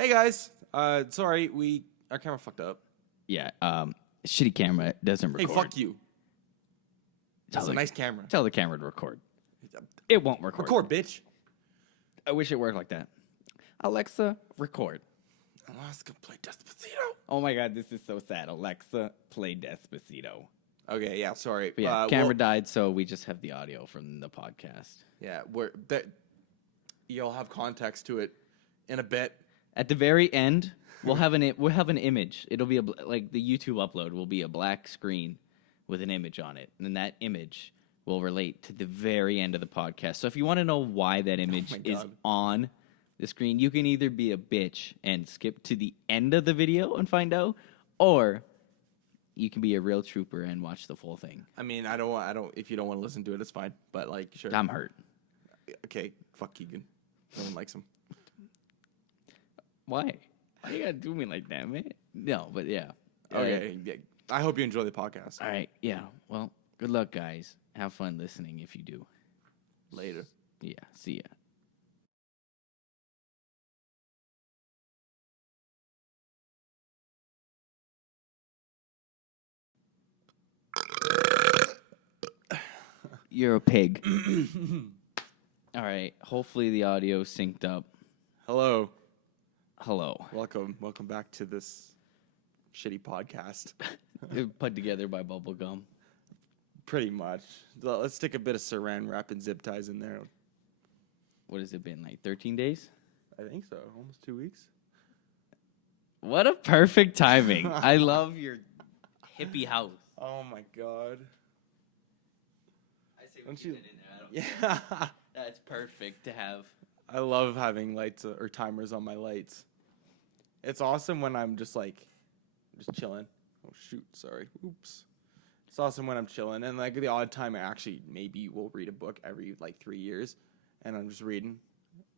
Hey guys, sorry, our camera fucked up. Yeah, shitty camera doesn't record. Hey, fuck you. That's a nice camera. Tell the camera to record. It won't record. Record, bitch. I wish it worked like that. Alexa, record. Alaska, play Despacito. Oh my god, this is so sad. Alexa, play Despacito. Okay, yeah, sorry. But yeah, camera died, so we just have the audio from the podcast. Yeah, you'll have context to it in a bit. At the very end, we'll have an image. It'll be like the YouTube upload will be a black screen with an image on it, and then that image will relate to the very end of the podcast. So if you want to know why that image is on the screen, you can either be a bitch and skip to the end of the video and find out, or you can be a real trooper and watch the full thing. I mean, I don't. If you don't want to listen to it, it's fine. But like, sure. I'm hurt. Okay, fuck Keegan. No one likes him. Why? Why you gotta do me like that, man? No, but yeah. Okay. Yeah. I hope you enjoy the podcast. All right. Yeah. Well, good luck, guys. Have fun listening if you do. Later. Yeah. See ya. You're a pig. All right. Hopefully the audio synced up. Hello. Welcome back to this shitty podcast. Put together by Bubblegum. Pretty much. Let's stick a bit of saran wrap and zip ties in there. What has it been, like 13 days? I think so. Almost 2 weeks. What a perfect timing. I love your hippie house. Oh my god. I say we keep it in there. Yeah. That's perfect to have. I love having lights or timers on my lights. It's awesome when I'm just chilling. Oh shoot, sorry. Oops. It's awesome when I'm chilling and like the odd time I actually maybe will read a book every like 3 years and I'm just reading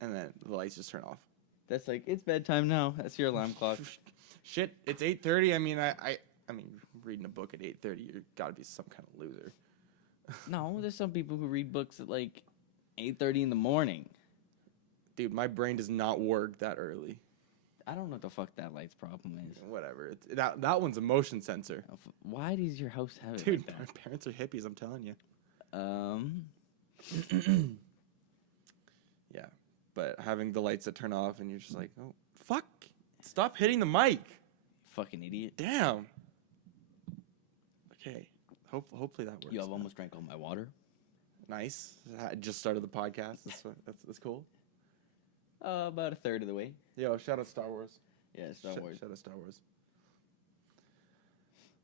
and then the lights just turn off. That's like, it's bedtime now. That's your alarm clock. Shit, it's 8:30. I mean, I mean, reading a book at 8:30, you gotta be some kind of loser. No, there's some people who read books at like 8:30 in the morning. Dude, my brain does not work that early. I don't know what the fuck that light's problem is. Whatever. That one's a motion sensor. Why does your house have it Dude, like my parents are hippies, I'm telling you. Yeah. But having the lights that turn off and you're just like, oh, fuck. Stop hitting the mic. Fucking idiot. Damn. Okay. Hopefully that works. Yo, I've almost drank all my water. Nice. I just started the podcast. That's cool. About a third of the way. Yo, shout out Star Wars. Yeah, Star Wars. Shout out Star Wars.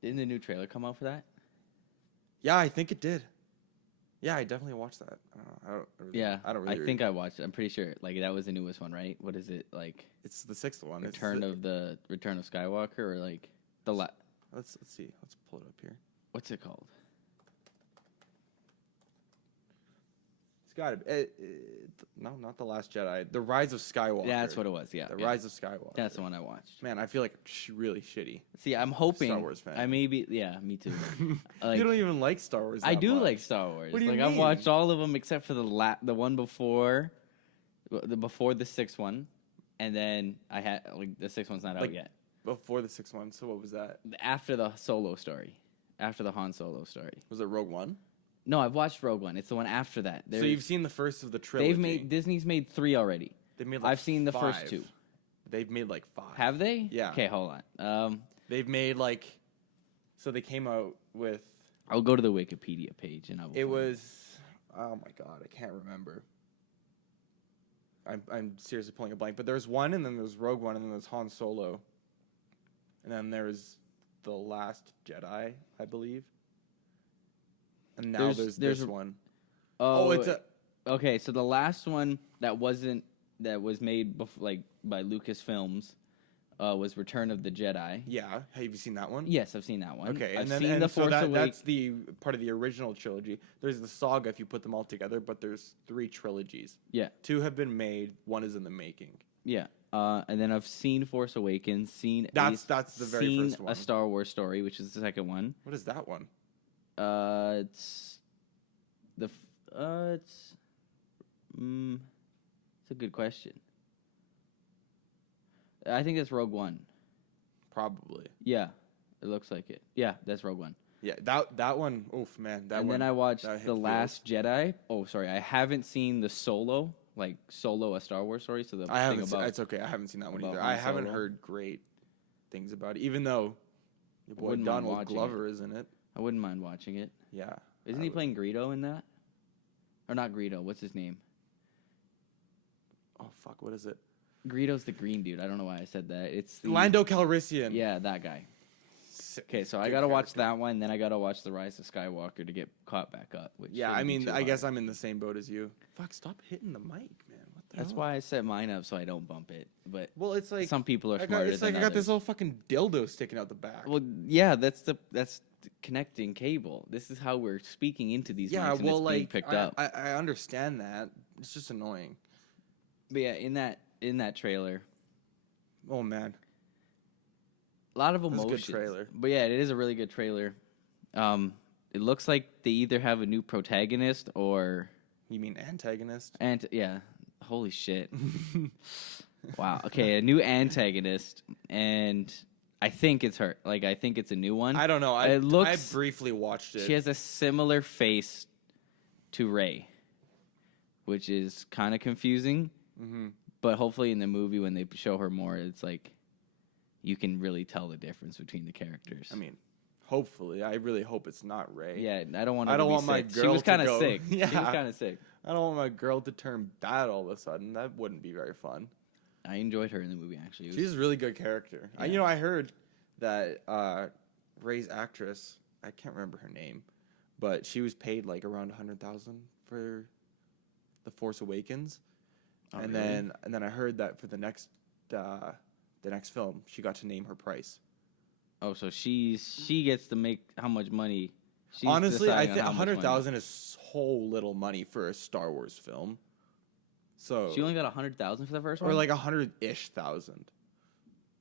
Didn't the new trailer come out for that? Yeah, I think it did. Yeah, I definitely watched that. I don't really. I think I watched it. I'm pretty sure. Like, that was the newest one, right? What is it, like? It's the 6th one. Return of Skywalker, or like the Let's see. Let's pull it up here. What's it called? It's got to be. No, not The Last Jedi. The Rise of Skywalker. Yeah, that's what it was. Yeah, The Rise of Skywalker. That's the one I watched. Man, I feel like really shitty. See, I'm hoping. Star Wars fan. I may be. Yeah, me too. Like, you don't even like Star Wars. I do much. like Star Wars. What do you mean? I've watched all of them except for the one before the 6th one, and then I had the 6th one's not out yet. Before the 6th one. So what was that? After the Solo story, after the Han Solo story. Was it Rogue One? No, I've watched Rogue One. It's the one after that. So you've seen the first of the trilogy. Disney's made 3 already. They've made like I've seen the 5. first 2. They've made like 5. Have they? Yeah. Okay, hold on. They've made like. So they came out with. I'll go to the Wikipedia page and I will. It was. Oh my god, I can't remember. I'm seriously pulling a blank. But there's one, and then there's Rogue One, and then there's Han Solo. And then there's The Last Jedi, I believe. And now there's this one. Oh, it's okay. So the last one that was made by Lucasfilms was Return of the Jedi. Yeah, have you seen that one? Yes, I've seen that one. Okay, I've and seen The Force Awakens. That's the part of the original trilogy. There's the saga if you put them all together, but there's 3 trilogies. Yeah, 2 have been made. 1 is in the making. Yeah, and then I've seen Force Awakens. That's the very first one. A Star Wars Story, which is the second one. What is that one? It's a good question. I think that's Rogue One. Probably. Yeah, it looks like it. Yeah, that's Rogue One. Yeah, that one. Oof, man. That And one. then I watched that hit The feels. Last Jedi. Oh, sorry, I haven't seen the Solo, like Solo, a Star Wars story. So the I haven't. thing about It's okay. I haven't seen that one about either. Han I haven't Solo. heard great things about it. Even though your boy wouldn't mind Donald watching Glover is in it. I wouldn't mind watching it. Yeah. Isn't I he would- playing Greedo in that? Or not Greedo? What's his name? Oh fuck! What is it? Greedo's the green dude. I don't know why I said that. It's the, Lando Calrissian. Yeah, that guy. Sick. Okay, so I Good gotta watch character. that one, then I gotta watch The Rise of Skywalker to get caught back up. Which Yeah, I shouldn't be mean, too I guess hard. I'm in the same boat as you. Fuck! Stop hitting the mic, man. What the That's hell? why I set mine up so I don't bump it. But Well, it's like some people are I got, smarter it's like than I got this others. little fucking dildo sticking out the back. Well, yeah, that's the connecting cable. This is how we're speaking into these yeah, mics, and well, it's being like picked up. I understand that. It's just annoying. But yeah, in that trailer, Oh man, a lot of was a good emotions. trailer. But yeah, it is a really good trailer. It looks like they either have a new protagonist or you mean antagonist? yeah, holy shit. Wow. Okay, a new antagonist, and I think it's her. Like, I think it's a new one. I don't know. I looks- briefly watched it. She has a similar face to Rey, which is kind of confusing. Mm-hmm. But hopefully, in the movie, when they show her more, it's like you can really tell the difference between the characters. I mean, hopefully, I really hope it's not Ray. yeah, I don't want. I Her to don't be want my sick. She girl was to kind of go- sick. She was Yeah. kind of sick. I don't want my girl to turn bad all of a sudden. That wouldn't be very fun. I enjoyed her in the movie. Actually, It was- She's a really good character. Yeah. I heard that Ray's actress, I can't remember her name, but she was paid like around $100,000 for The Force Awakens, Oh, and really? then I heard that for the next film, she got to name her price. Oh, so she gets to make how much money? She's Honestly, I deciding on think how much money. $100,000 is so little money for a Star Wars film. So She only got 100,000 for the first one. or like 100-ish thousand.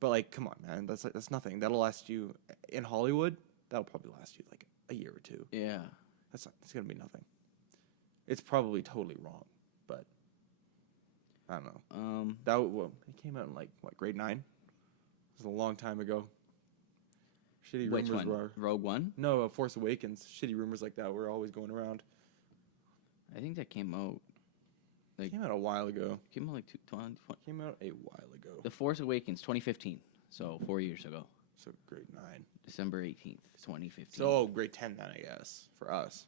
But like, come on, man, that's nothing. That'll last you in Hollywood. That'll probably last you like a year or two. yeah. That's gonna be nothing. It's probably totally wrong, but I don't know. It came out in like what, grade 9? It was a long time ago. Shitty Which rumors one? were Rogue One. no Force Awakens. Shitty rumors like that were always going around. I think that came out. It came out a while ago. Came out like 2020. Came out a while ago. The Force Awakens, 2015. So 4 years ago, So grade 9. December 18th, 2015. So grade 10 then, I guess, for us.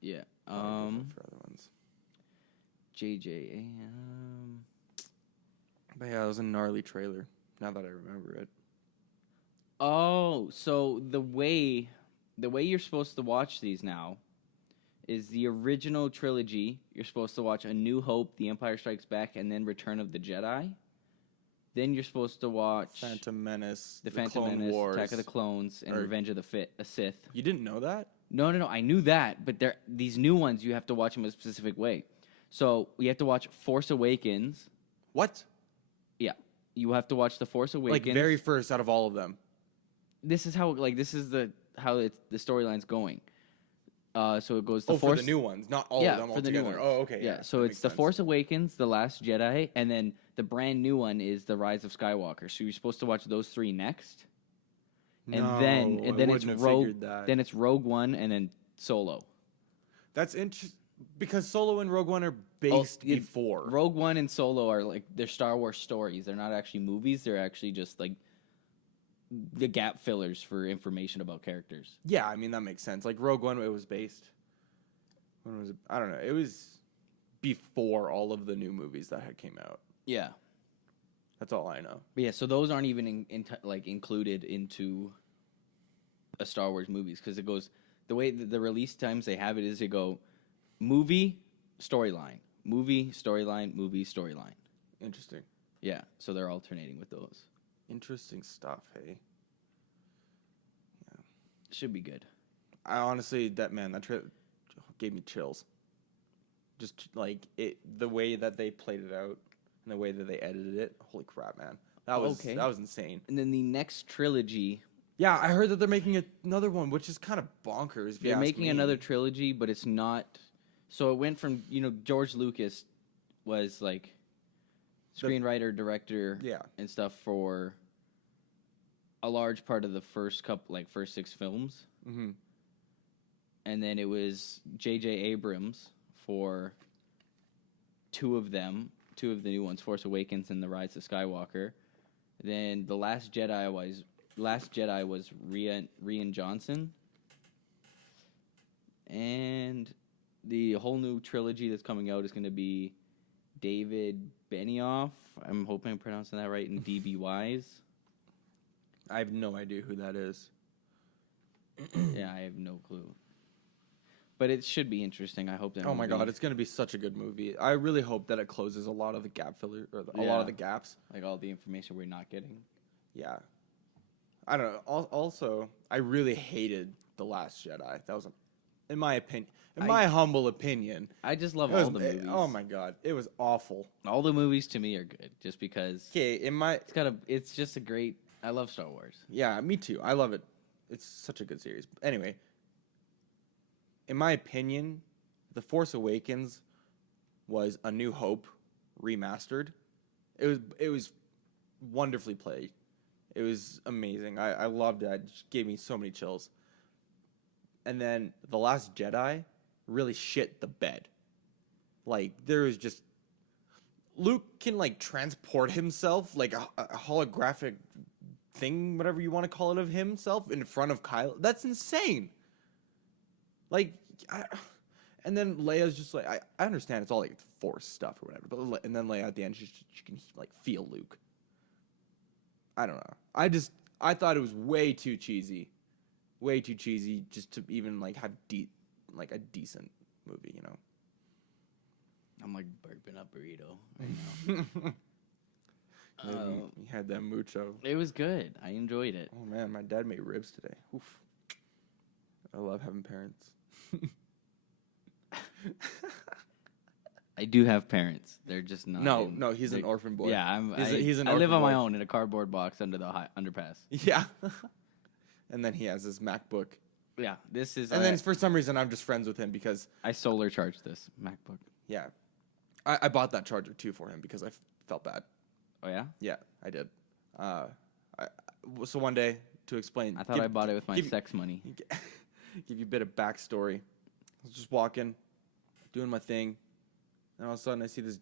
yeah. Probably different for other ones. JJ. But yeah, it was a gnarly trailer. Now that I remember it. Oh, so the way you're supposed to watch these now is the original trilogy. You're supposed to watch A New Hope, The Empire Strikes Back, and then Return of the Jedi. Then you're supposed to watch Phantom Menace, The Phantom Clone Menace, Wars. Attack of the Clones, and or- Revenge of the Sith. You didn't know that? No. I knew that, but these new ones you have to watch them a specific way. So you have to watch Force Awakens. What? Yeah, you have to watch the Force Awakens. Like very first out of all of them. This is how the storyline's going. So it goes the Oh, Force. for the new ones, not all yeah, of them for the new altogether. ones. Oh, okay. Yeah, so that it's makes the sense. Force Awakens, the Last Jedi, and then the brand new one is the Rise of Skywalker. So you're supposed to watch those 3 next, and No, then I it's wouldn't have Rogue. figured that. Then it's Rogue One, and then Solo. That's interesting because Solo and Rogue One are based yeah, before. Rogue One and Solo are like they're Star Wars stories. They're not actually movies. They're actually just like the gap fillers for information about characters. Yeah, I mean that makes sense. Like Rogue One, it was based. When was it? I don't know. It was before all of the new movies that had came out. Yeah. That's all I know. But yeah, so those aren't even included into a Star Wars movies because it goes the way the release times they have it is they go movie storyline, movie storyline, movie storyline. Interesting. Yeah, so they're alternating with those. Interesting stuff. Hey, Should be good. I honestly that trailer gave me chills. Just like it, the way that they played it out and the way that they edited it. Holy crap, man! That was insane. And then the next trilogy, Yeah, I heard that they're making another one, which is kind of bonkers. If you they're ask making me. another trilogy, but it's not. So it went from George Lucas was like screenwriter, director, Yeah. and stuff for a large part of the first 6 films. Mm-hmm. And then it was J.J. Abrams for 2 of them, 2 of the new ones, Force Awakens and The Rise of Skywalker. Then The Last Jedi was Rian Johnson. And the whole new trilogy that's coming out is going to be David Benioff. I'm hoping I'm pronouncing that right, and D.B. Wise. I have no idea who that is. Yeah, I have no clue. But it should be interesting. I hope that. Oh my god, it's going to be such a good movie. I really hope that it closes a lot of the gap filler, or a lot Yeah. of the gaps. like all the information we're not getting. Yeah. I don't know. Also, I really hated The Last Jedi. That was, in my opinion, my humble opinion. I just love it was- all the movies. Oh my god, it was awful. All the movies to me are good, just because Okay, it's just a great. I love Star Wars. Yeah, me too. I love it. It's such a good series. Anyway, in my opinion, The Force Awakens was A New Hope remastered. It was wonderfully played. It was amazing. I loved it. It just gave me so many chills. And then The Last Jedi really shit the bed. Like, there was just... Luke can, like, transport himself, like a holographic thing, whatever you want to call it, of himself in front of Kylo. That's insane. Like, and then Leia's just like, I understand it's all like Force stuff or whatever, but and then Leia at the end, she can like feel Luke. I don't know. I thought it was way too cheesy just to even like have a decent movie, you know. I'm like burping up burrito right now. You had that mucho. It was good. I enjoyed it. Oh man, my dad made ribs today. Oof. I love having parents. I do have parents. They're just not. No, he's an orphan boy. Yeah, he's an I live orphan on my boy. own in a cardboard box under the underpass. Yeah. And then he has his MacBook. Yeah, this is. And then for some reason I'm just friends with him because I solar charged this MacBook. yeah, I bought that charger too for him because I felt bad. Oh yeah, Yeah, I did. So one day to explain, I thought I bought it with my sex money. Give you a bit of backstory. I was just walking, doing my thing, and all of a sudden I see this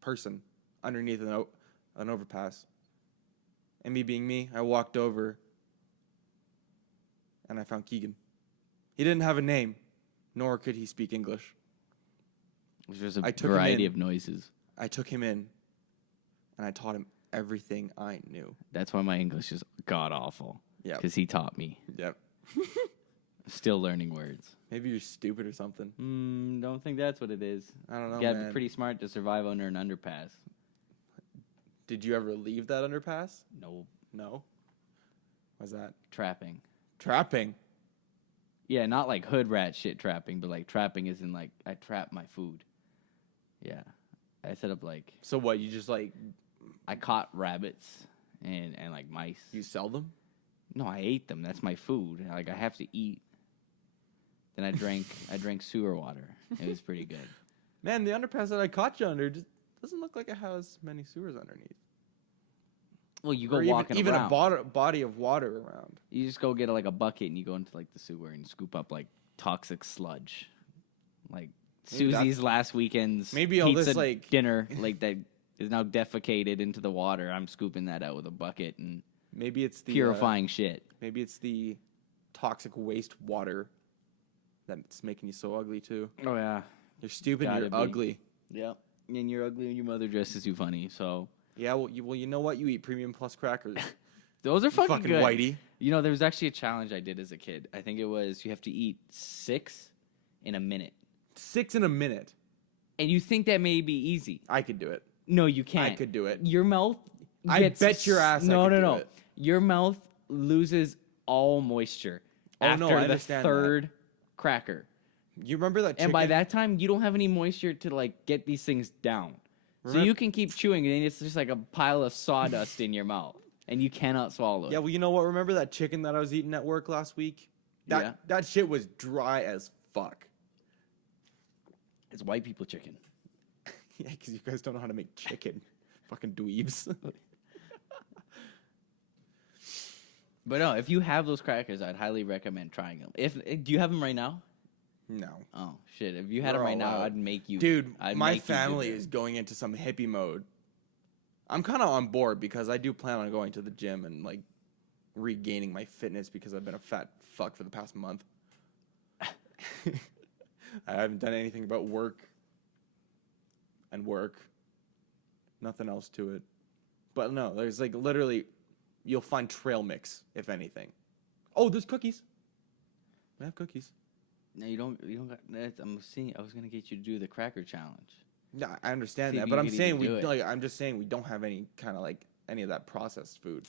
person underneath an overpass. And me being me, I walked over, and I found Keegan. He didn't have a name, nor could he speak English. There's a I took him variety in. of noises. I took him in, and I taught him everything I knew. That's why my English is god awful. Yeah. Because he taught me. Yep. Still learning words. Maybe you're stupid or something. Don't think that's what it is. I don't know, You gotta man. be pretty smart to survive under an underpass. Did you ever leave that underpass? No No. What's that? trapping. Trapping. Yeah, not like hood rat shit trapping, but like trapping is in like I trap my food. Yeah. I set up like So what? You just like I caught rabbits and like mice. you sell them? No, I ate them. That's my food. Like I have to eat. Then I drank sewer water. It was pretty good. Man, the underpass that I caught you under just doesn't look like it has many sewers underneath. Well, you go Or walking even around. a body of water around. You just go get like a bucket and you go into like the sewer and scoop up like toxic sludge, like Maybe Susie's last weekend's maybe all pizza this, like- dinner, like that is now defecated into the water. I'm scooping that out with a bucket and Maybe it's the purifying shit. Maybe it's the toxic waste water that's making you so ugly too. Oh yeah, You're stupid. Gotta You're be. ugly. yep. And you're ugly and your mother dresses you funny. So Yeah. Well, you know what? You eat premium plus crackers. those are You fucking good. whitey. You know, there was actually a challenge I did as a kid. I think it was you have to eat 6 in a minute, 6 in a minute. and you think that may be easy. I could do it. No, you can't. I could do it. Your mouth. I gets bet your ass I No, could no, do no. it. Your mouth loses all moisture Oh, after no, I the understand that. third cracker, You remember that chicken? and by that time you don't have any moisture to like get these things down. So Remem- you can keep chewing, and it's just like a pile of sawdust in your mouth, and you cannot swallow it. Yeah, well, you know what? Remember that chicken that I was eating at work last week? That shit was dry as fuck. It's white people chicken. Yeah, because you guys don't know how to make chicken. Fucking dweebs. But no, if you have those crackers, I'd highly recommend trying them. Do you have them right now? No. Oh shit! If you had We're them right all now, out. I'd make you. Dude, I'd my make you do family them. is going into some hippie mode. I'm kind of on board because I do plan on going to the gym and like regaining my fitness because I've been a fat fuck for the past month. I haven't done anything but work and work. Nothing else to it. But no, there's like literally, you'll find trail mix, if anything. Oh, there's cookies. I have cookies. No, you don't. You don't got. I'm seeing. I was gonna get you to do the cracker challenge. No, I understand See if that, you but I'm could saying even do it. I'm just saying we don't have any kind of like any of that processed food.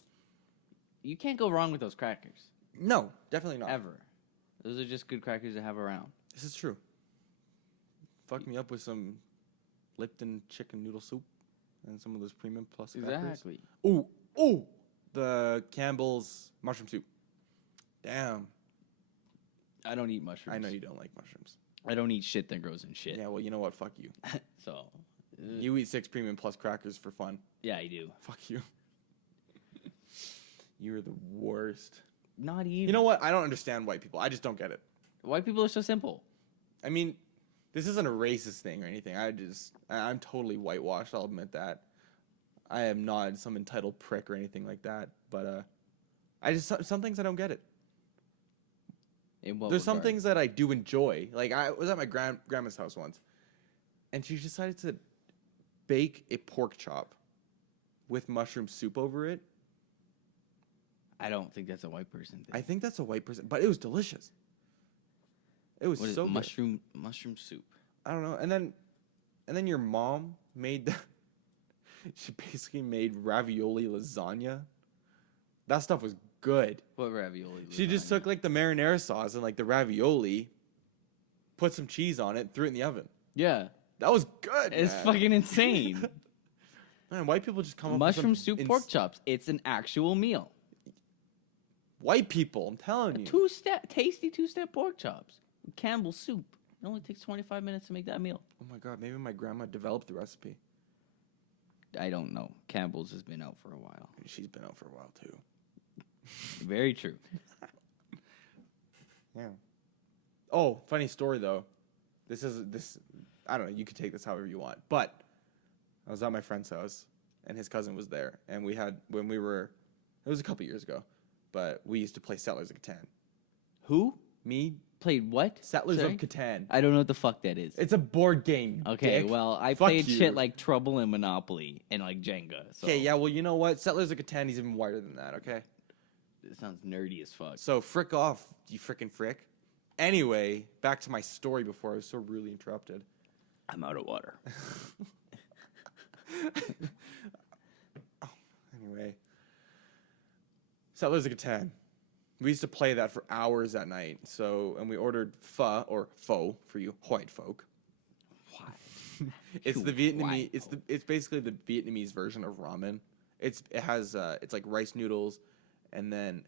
You can't go wrong with those crackers. No, definitely not. Ever. Those are just good crackers to have around. This is true. Fuck me up with some Lipton chicken noodle soup and some of those premium plus crackers. Exactly. Ooh, the Campbell's mushroom soup. Damn. I don't eat mushrooms. I know you don't like mushrooms. I don't eat shit that grows in shit. Yeah, well, you know what? Fuck you. So. You eat 6 premium plus crackers for fun. Yeah, I do. Fuck you. You're the worst. Not even. You know what? I don't understand white people. I just don't get it. White people are so simple. I mean, this isn't a racist thing or anything. I'm totally whitewashed. I'll admit that. I am not some entitled prick or anything like that. But some things I don't get it. In what There's some regard? things that I do enjoy. Like I was at my grandma's house once, and she decided to bake a pork chop with mushroom soup over it. I don't think that's a white person thing. I think that's a white person, but it was delicious. It was What is so it? good. Mushroom soup. I don't know. And then your mom made she basically made ravioli lasagna. That stuff was good. What ravioli? She just took like the marinara sauce and like the ravioli, put some cheese on it, threw it in the oven. Yeah. That was good. It's man. fucking insane. Man, white people just come up Mushroom with some soup pork chops. It's an actual meal. White people, I'm telling you. Tasty two-step pork chops. Campbell's soup. It only takes 25 minutes to make that meal. Oh my god, maybe my grandma developed the recipe. I don't know. Campbell's has been out for a while. She's been out for a while too. Very true. Yeah. Oh, funny story though. This I don't know, you could take this however you want. But I was at my friend's house and his cousin was there, and it was a couple years ago, but we used to play Settlers of Catan. Who? Me, Played what? Settlers Sorry? of Catan. I don't know what the fuck that is. It's a board game. Okay, dick. well, I Fuck played you. shit like Trouble and Monopoly and like Jenga. So Okay, yeah, well, you know what? Settlers of Catan is even wider than that, okay? It sounds nerdy as fuck. So frick off, you frickin' frick. Anyway, back to my story before I was so rudely interrupted. I'm out of water. Anyway, Settlers of Catan. We used to play that for hours at night. So, and we ordered pho or pho for you white folk. What? It's the You Vietnamese. white It's basically the Vietnamese version of ramen. It's like rice noodles, and then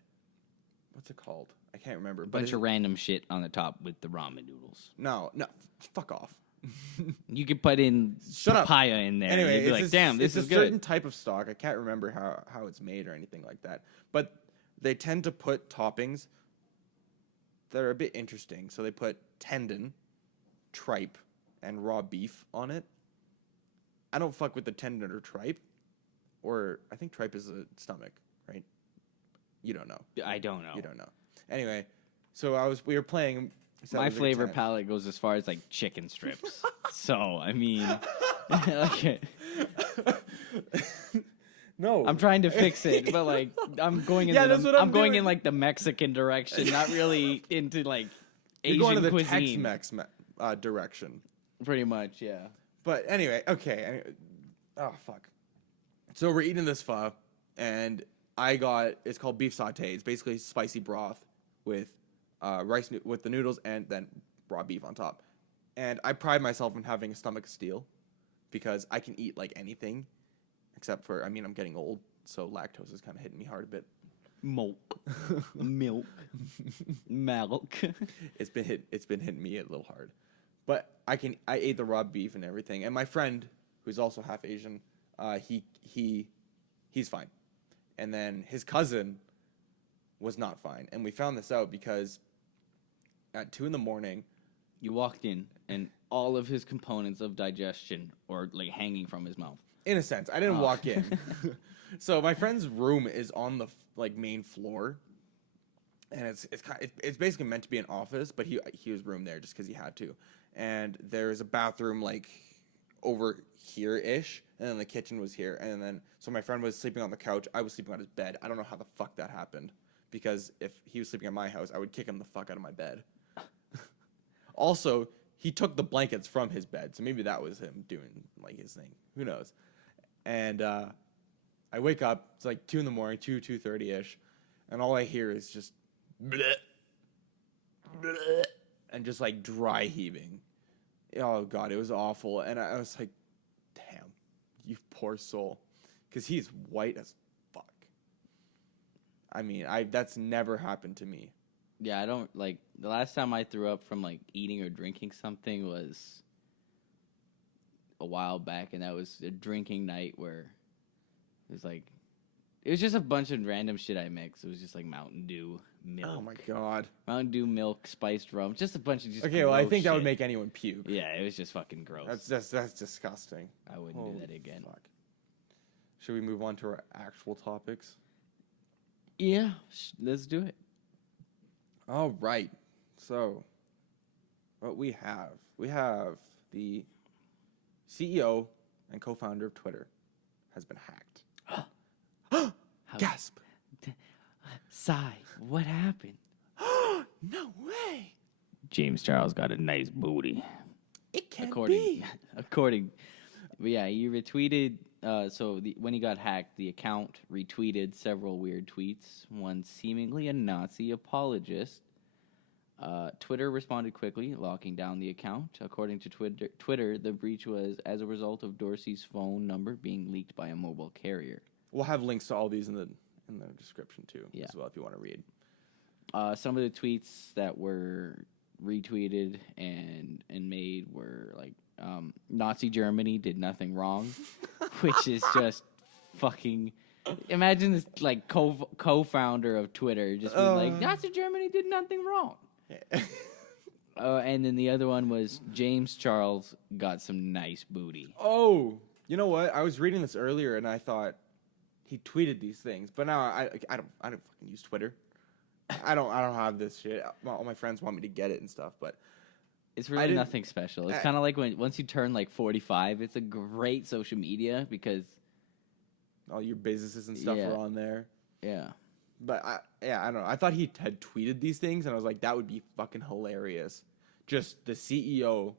what's it called? I can't remember. But Bunch of random shit on the top with the ramen noodles. no, fuck off. You could put in Shut up. papaya in there. Anyway, and you'd be like, damn, this it's is a certain good. type of stock. I can't remember how it's made or anything like that. But they tend to put toppings that are a bit interesting. So they put tendon, tripe, and raw beef on it. I don't fuck with the tendon or tripe. Or I think tripe is a stomach, right? You don't know. I don't know. You don't know. Anyway, so we were playing. My Settlers of flavor Catan. palette goes as far as like chicken strips. So, I mean, okay. No, I'm trying to fix it, but like I'm going in Yeah, that's what I'm going doing. in like the Mexican direction, not really into like You're Asian going to the cuisine. Tex-Mex direction. Pretty much, yeah. But anyway, okay. Oh fuck. So we're eating this pho, and it's called beef sauté. It's basically spicy broth with with the noodles and then raw beef on top. And I pride myself in having a stomach of steel because I can eat like anything, except for I'm getting old, so lactose is kind of hitting me hard a bit. Milk. Milk. It's been hitting me a little hard, but I ate the raw beef and everything. And my friend, who's also half Asian, he's fine. And then his cousin was not fine. And we found this out because at 2 a.m, You walked in, and all of his components of digestion are like hanging from his mouth. in a sense, I didn't walk in. So my friend's room is on the main floor, and it's basically meant to be an office, but he was room there just because he had to. And there's a bathroom like over here ish, and then the kitchen was here, and then so my friend was sleeping on the couch. I was sleeping on his bed. I don't know how the fuck that happened, because if he was sleeping at my house, I would kick him the fuck out of my bed. Also, he took the blankets from his bed, so maybe that was him doing like his thing. Who knows? And I wake up. It's like 2 a.m, 2:30 ish, and all I hear is just bleh, bleh, and just like dry heaving. Oh god, it was awful. And I was like, damn, you poor soul, because he's white as fuck. I mean, that's never happened to me. Yeah, I don't like the last time I threw up from like eating or drinking something was a while back, and that was a drinking night where it was just a bunch of random shit I mixed. It was just like Mountain Dew, milk. Oh my god. Mountain Dew, milk, spiced rum, just a bunch of just Okay, well, I gross think that would shit. make anyone puke. Yeah, it was just fucking gross. That's disgusting. I wouldn't do that again. Fuck. Should we move on to our actual topics? Yeah, let's do it. All right. So, what we have the CEO and co-founder of Twitter has been hacked. Gasp. Sigh. What happened? No way. James Charles got a nice booty. It can't According, but yeah, he retweeted. When he got hacked, the account retweeted several weird tweets. One seemingly a Nazi apologist. Twitter responded quickly, locking down the account. According to Twitter, the breach was as a result of Dorsey's phone number being leaked by a mobile carrier. We'll have links to all these in the description too, Yeah. as well, if you want to read. Some of the tweets that were retweeted and made were like, Nazi Germany did nothing wrong, which is just fucking. Imagine this like co-founder of Twitter just being like, Nazi Germany did nothing wrong. And then the other one was James Charles got some nice booty. Oh, you know what? I was reading this earlier and I thought he tweeted these things, but now I don't fucking use Twitter. I don't have this shit. All my friends want me to get it and stuff, but It's really nothing special. It's kind of like once you turn like 45, it's a great social media because all your businesses and stuff are on there. Yeah. But I don't know. I thought he had tweeted these things, and I was like, that would be fucking hilarious. Just the CEO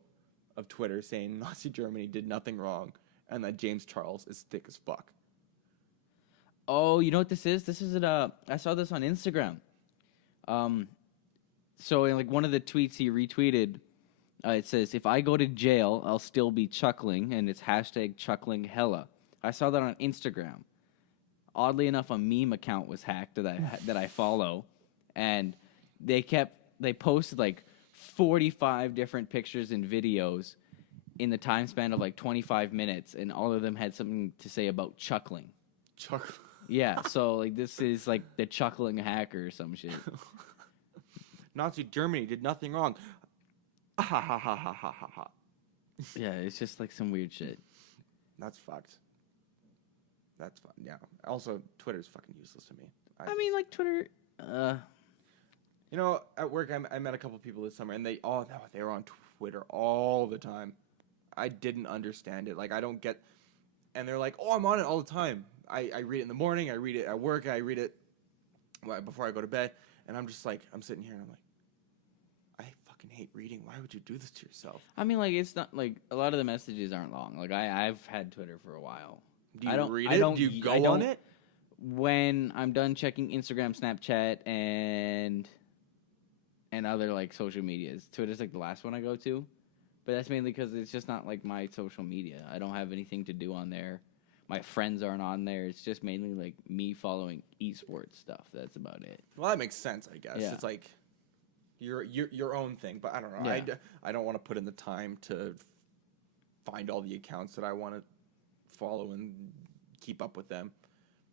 of Twitter saying Nazi Germany did nothing wrong, and that James Charles is thick as fuck. Oh, you know what this is? This is I saw this on Instagram. So in like one of the tweets he retweeted, it says, "If I go to jail, I'll still be chuckling," and it's #chuckling hella. I saw that on Instagram. Oddly enough, a meme account was hacked that I follow, and they posted like 45 different pictures and videos in the time span of like 25 minutes, and all of them had something to say about chuckling. Yeah, so like this is like the chuckling hacker or some shit. Nazi Germany did nothing wrong. Ha ha ha ha ha ha ha. Yeah, it's just like some weird shit. That's fucked. That's fun. Yeah. Also, Twitter's fucking useless to me. I mean, like Twitter. You know, at work, I met a couple people this summer, and they were on Twitter all the time. I didn't understand it. Like, I don't get. And they're like, "Oh, I'm on it all the time. I read it in the morning. I read it at work. I read it before I go to bed." And I'm just like, I'm sitting here, and I'm like, I fucking hate reading. Why would you do this to yourself? I mean, like, it's not like a lot of the messages aren't long. Like, I've had Twitter for a while. Do you read it? Do you go on it? When I'm done checking Instagram, Snapchat, and other like social medias, Twitter's like the last one I go to. But that's mainly because it's just not like my social media. I don't have anything to do on there. My friends aren't on there. It's just mainly like me following esports stuff. That's about it. Well, that makes sense, I guess. Yeah. It's like your own thing. But I don't know. Yeah. I don't want to put in the time to find all the accounts that I want to follow and keep up with them.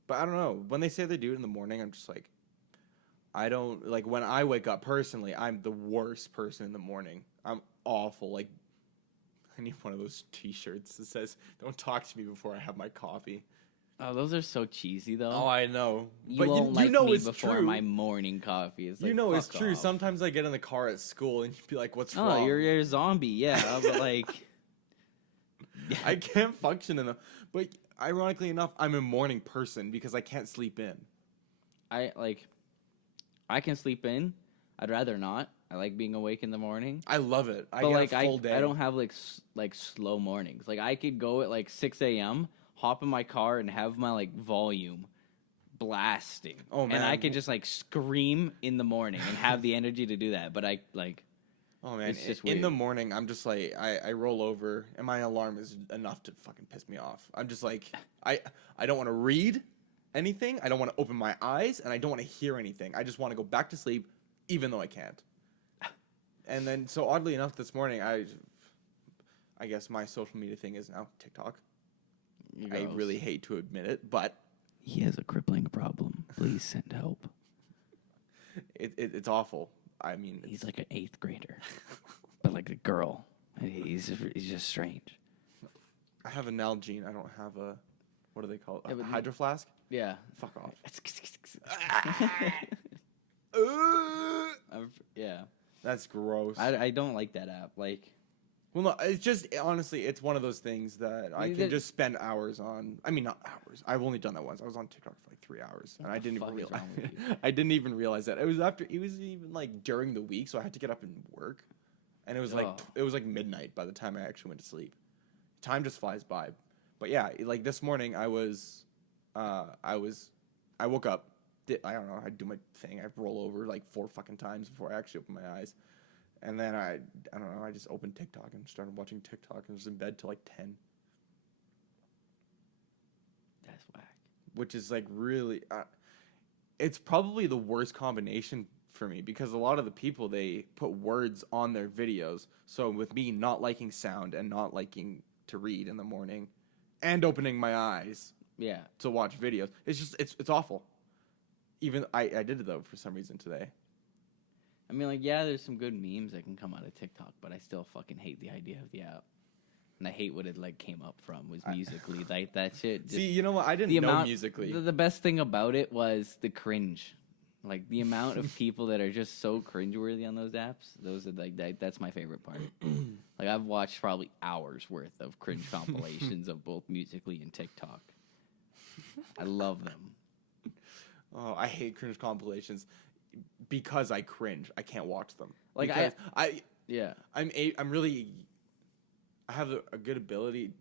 But I don't know. When they say they do it in the morning, I'm just like, I don't like when I wake up personally. I'm the worst person in the morning. I'm awful. Like, I need one of those T-shirts that says, "Don't talk to me before I have my coffee." Oh, those are so cheesy though. Oh, I know. You But won't like know me it's before true. my morning coffee. It's like, You know it's fuck true. off. Sometimes I get in the car at school and you'd be like, "What's Oh, wrong?" you're a zombie, yeah, but like, I can't function in the. But ironically enough, I'm a morning person because I can't sleep in. I can sleep in. I'd rather not. I like being awake in the morning. I love it. I But get like a full day. I don't have like slow mornings. Like I could go at like 6 a.m., hop in my car and have my like volume blasting. Oh, man. And I could just like scream in the morning and have the energy to do that. But I like Oh man, it's just in the weird. morning, I'm just like I roll over and my alarm is enough to fucking piss me off. I'm just like I don't want to read anything. I don't want to open my eyes, and I don't want to hear anything. I just want to go back to sleep, even though I can't. And then, so oddly enough, this morning I guess my social media thing is now TikTok. I Gross. really hate to admit it, but He has a crippling problem. Please send help. it's awful. I mean, He's like an 8th grader, but like a girl. He's just strange. I have a Nalgene. I don't have a, what do they call it? Yeah, A but Hydro Flask? Yeah. Fuck off. Yeah. That's gross. I don't like that app. Like, Well, no, it's just, honestly, it's one of those things that I You can get- just spend hours on. I mean, not hours. I've only done that once. I was on TikTok for like 3 hours, and I didn't even fuck is realize. wrong with you? I didn't even realize that. It was even like during the week, so I had to get up and work, and it was Oh. like midnight by the time I actually went to sleep. Time just flies by. But yeah, like this morning, I woke up. I don't know. I do my thing. I roll over like 4 fucking times before I actually open my eyes. And then I don't know, I just opened TikTok and started watching TikTok and was in bed till like 10, that's whack. which is like really, it's probably the worst combination for me because a lot of the people, they put words on their videos. So with me not liking sound and not liking to read in the morning and opening my eyes Yeah. to watch videos, it's just, it's awful. Even I did it though for some reason today. I mean, like, yeah, there's some good memes that can come out of TikTok, but I still fucking hate the idea of the app. And I hate what it, like, came up from was Musically. Like, that shit just... See, you know what? I didn't the know amount, Musically. The best thing about it was the cringe. Like, the amount of people that are just so cringeworthy on those apps, those are, like, that's my favorite part. Like, I've watched probably hours worth of cringe compilations of both Musically and TikTok. I love them. Oh, I hate cringe compilations because I cringe. I can't watch them. Like, because Yeah. I have a good ability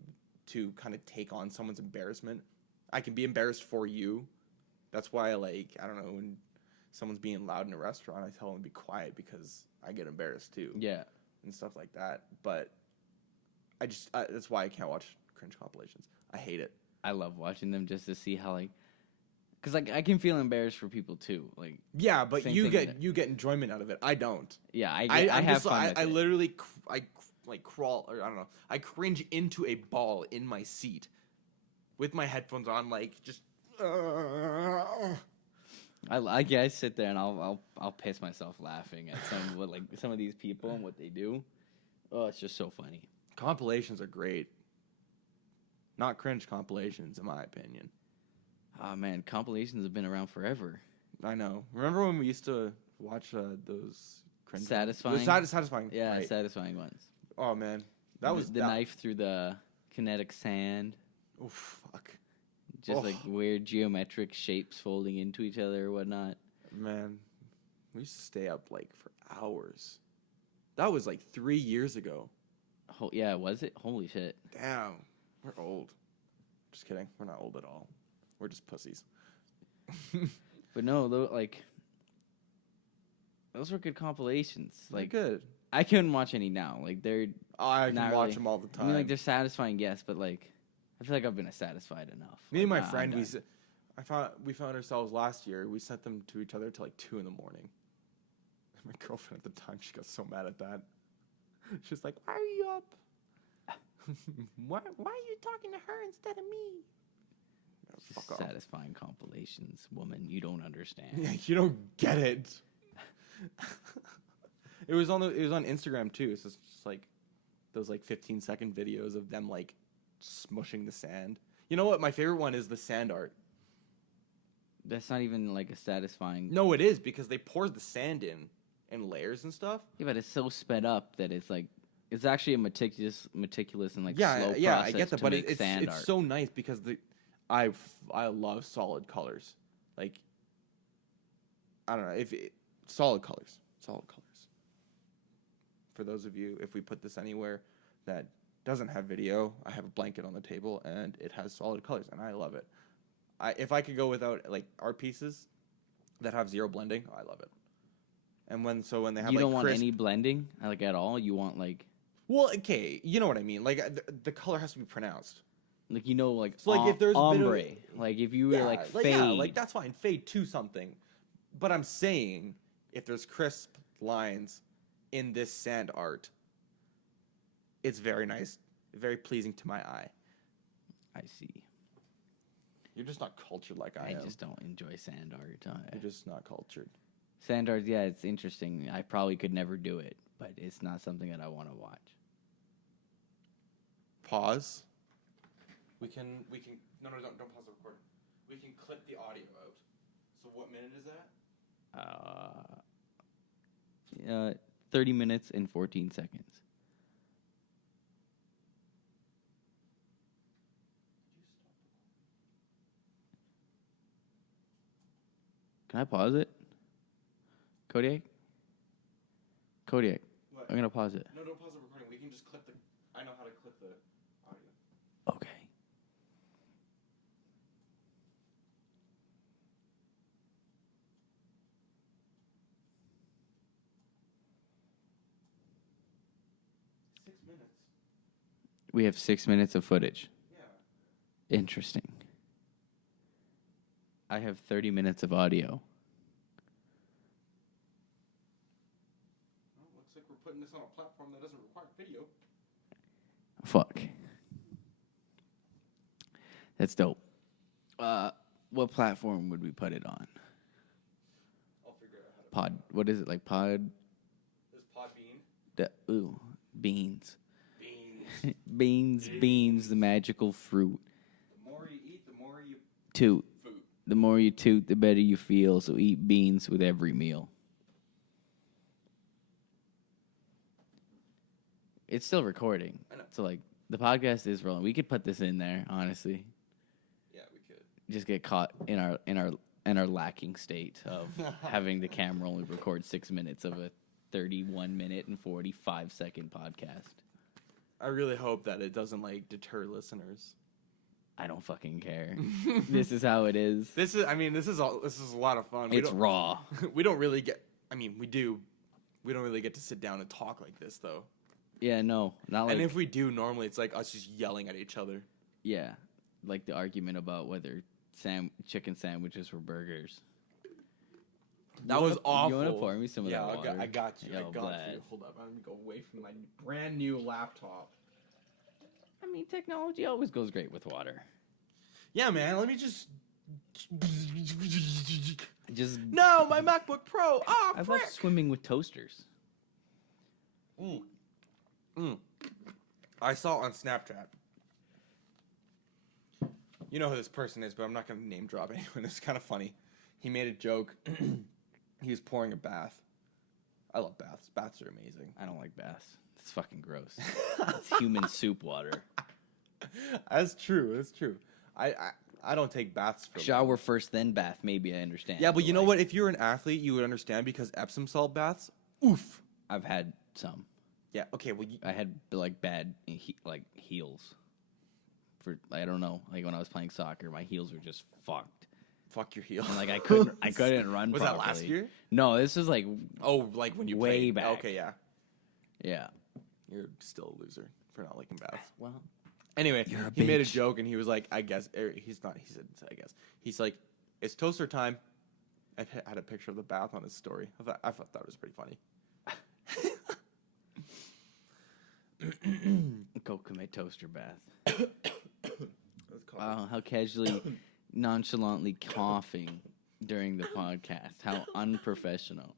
to kind of take on someone's embarrassment. I can be embarrassed for you. That's why I don't know, when someone's being loud in a restaurant, I tell them to be quiet because I get embarrassed too. Yeah. And stuff like that. But that's why I can't watch cringe compilations. I hate it. I love watching them just to see how, like... Because, like, I can feel embarrassed for people, too. Like, Yeah, but Same you thing get enjoyment out of it. I don't. yeah, I I'm have just, fun with I it. literally crawl, or I don't know. I cringe into a ball in my seat with my headphones on, like just. I sit there and I'll piss myself laughing at some of these people and what they do. Oh, it's just so funny. Compilations are great. Not cringe compilations, in my opinion. Oh man, compilations have been around forever. I know. Remember when we used to watch those cringe? Satisfying? Satisfying. Yeah, right. satisfying ones. Oh man, that was the knife through the kinetic sand. Oh fuck. Just like weird geometric shapes folding into each other or whatnot. Man, we used to stay up like for hours. That was like 3 years ago. Yeah, was it? Holy shit. Damn, we're old. Just kidding. We're not old at all. We're just pussies. But no, those were good compilations. Like, good. I couldn't watch any now. Like, they're I can not watch really. them all the I time. mean, like, they're satisfying, yes, but like, I feel like I've been satisfied enough. Me and my Like, nah, friend, I'm done. we found ourselves last year. We sent them to each other till like 2 a.m. My girlfriend at the time, she got so mad at that. She's like, "Why are you up?" Why are you talking to her instead of me? Just Fuck off. satisfying compilations, woman. You don't understand. Yeah, you don't get it. It was on Instagram too. It's just like those like 15-second videos of them like smushing the sand. You know what? My favorite one is the sand art. That's not even like a satisfying. No, it is because they pour the sand in layers and stuff. Yeah, but it's so sped up that it's like it's actually a meticulous and like Yeah, slow yeah, I process get that, to but make it's sand art. so nice because I love solid colors. Like I don't know solid colors. For those of you, if we put this anywhere that doesn't have video, I have a blanket on the table and it has solid colors and I love it. If I could go without like art pieces that have zero blending, I love it. And when they have You like don't want crisp, any blending like at all. You want like well, okay, you know what I mean. Like the color has to be pronounced. like So like if there's ombre, a bit of, like if you were like fade, yeah, like that's fine, fade to something. But I'm saying if there's crisp lines in this sand art, it's very nice, very pleasing to my eye. I see. You're just not cultured like I am. just don't enjoy sand art. You're just not cultured. Sand art, yeah, it's interesting. I probably could never do it, but it's not something that I want to watch. Pause. We can no don't pause the recording. We can clip the audio out. So what minute is that? 30 minutes and 14 seconds. Can I pause it? Kodiak? Kodiak. What? I'm going to pause it. No, don't pause the recording. We can just clip the. I know how to clip the audio. Okay. We have 6 minutes of footage. Yeah. Interesting. I have 30 minutes of audio. Well, looks like we're putting this on a platform that doesn't require video. Fuck. That's dope. What platform would we put it on? I'll figure out how to. Pod. What is it like? Pod. This Podbean. Ooh, beans. Beans. Beans, the magical fruit. The more you eat, the more you Toot. food. The more you toot, the better you feel. So eat beans with every meal. It's still recording. I know. So like the podcast is rolling. We could put this in there, honestly. Yeah, we could. Just get caught in our lacking state of having the camera only record 6 minutes of a 31-minute and 45-second podcast. I really hope that it doesn't like deter listeners. I don't fucking care. This is how it is. This is a lot of fun. It's raw. We don't really get. I mean, we do. We don't really get to sit down and talk like this, though. Yeah, no, not like. And if we do, normally it's like us just yelling at each other. Yeah, like the argument about whether chicken sandwiches were burgers. That was awful. You want to pour me some of that water? I got you. Yo, I got bless. you. Hold up. I'm gonna go away from my brand new laptop. I mean, technology always goes great with water. Yeah, man. Let me just. No, my MacBook Pro. Ah, I love swimming with toasters. I saw on Snapchat. You know who this person is, but I'm not going to name drop anyone. It's kind of funny. He made a joke. He was pouring a bath. I love baths. Baths are amazing. I don't like baths. It's fucking gross. It's human soup water. That's true. That's true. I don't take baths for Shower first, then bath. Maybe I understand. Yeah, but you know what? If you're an athlete, you would understand because Epsom salt baths. Oof. I've had some. Yeah. Okay. Well, I had like bad heels. For I don't know. Like when I was playing soccer, my heels were just fucked. Fuck your heel. And, like I couldn't run. Was properly. that last year? No, this was like like when you way played. back. Okay, yeah. Yeah. You're still a loser for not liking baths. Well, anyway, you're a he made a bitch. joke and he was like, I guess he's not. He said, I guess he's like, it's toaster time. I had a picture of the bath on his story. I thought that was pretty funny. Go commit toaster bath. Let's call Wow, how casually, nonchalantly coughing during the podcast. How unprofessional.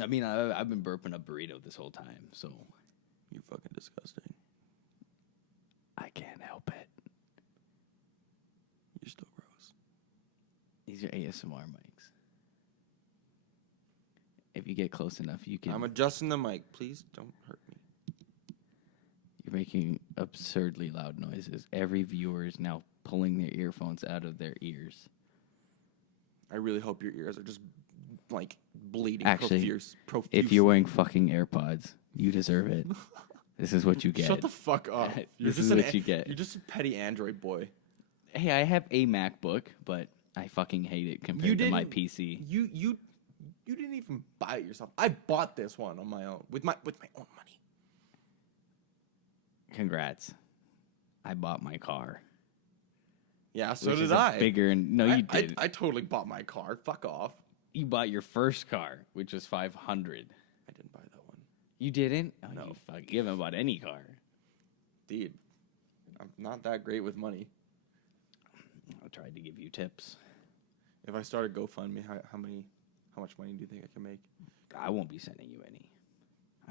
I mean, I've been burping a burrito this whole time, so You fucking disgusting. I can't help it. You're still gross. These are ASMR mics. If you get close enough, you can. I'm adjusting the mic. Please don't hurt me. You're making absurdly loud noises. Every viewer is now pulling their earphones out of their ears. I really hope your ears are just like bleeding. Actually, profusely. If you're wearing fucking AirPods, you deserve it. This is what you get. Shut the fuck up. This is what you get. You're just a petty Android boy. Hey, I have a MacBook, but I fucking hate it compared to my PC. You didn't even buy it yourself. I bought this one on my own with my own money. Congrats. I bought my car. Yeah, so which did is a I. Bigger and no, you did. I totally bought my car. Fuck off. You bought your first car, which was $500. I didn't buy that one. You didn't? Oh, No. You haven't bought any car. Dude, I'm not that great with money. I tried to give you tips. If I start a GoFundMe, how much money do you think I can make? I won't be sending you any.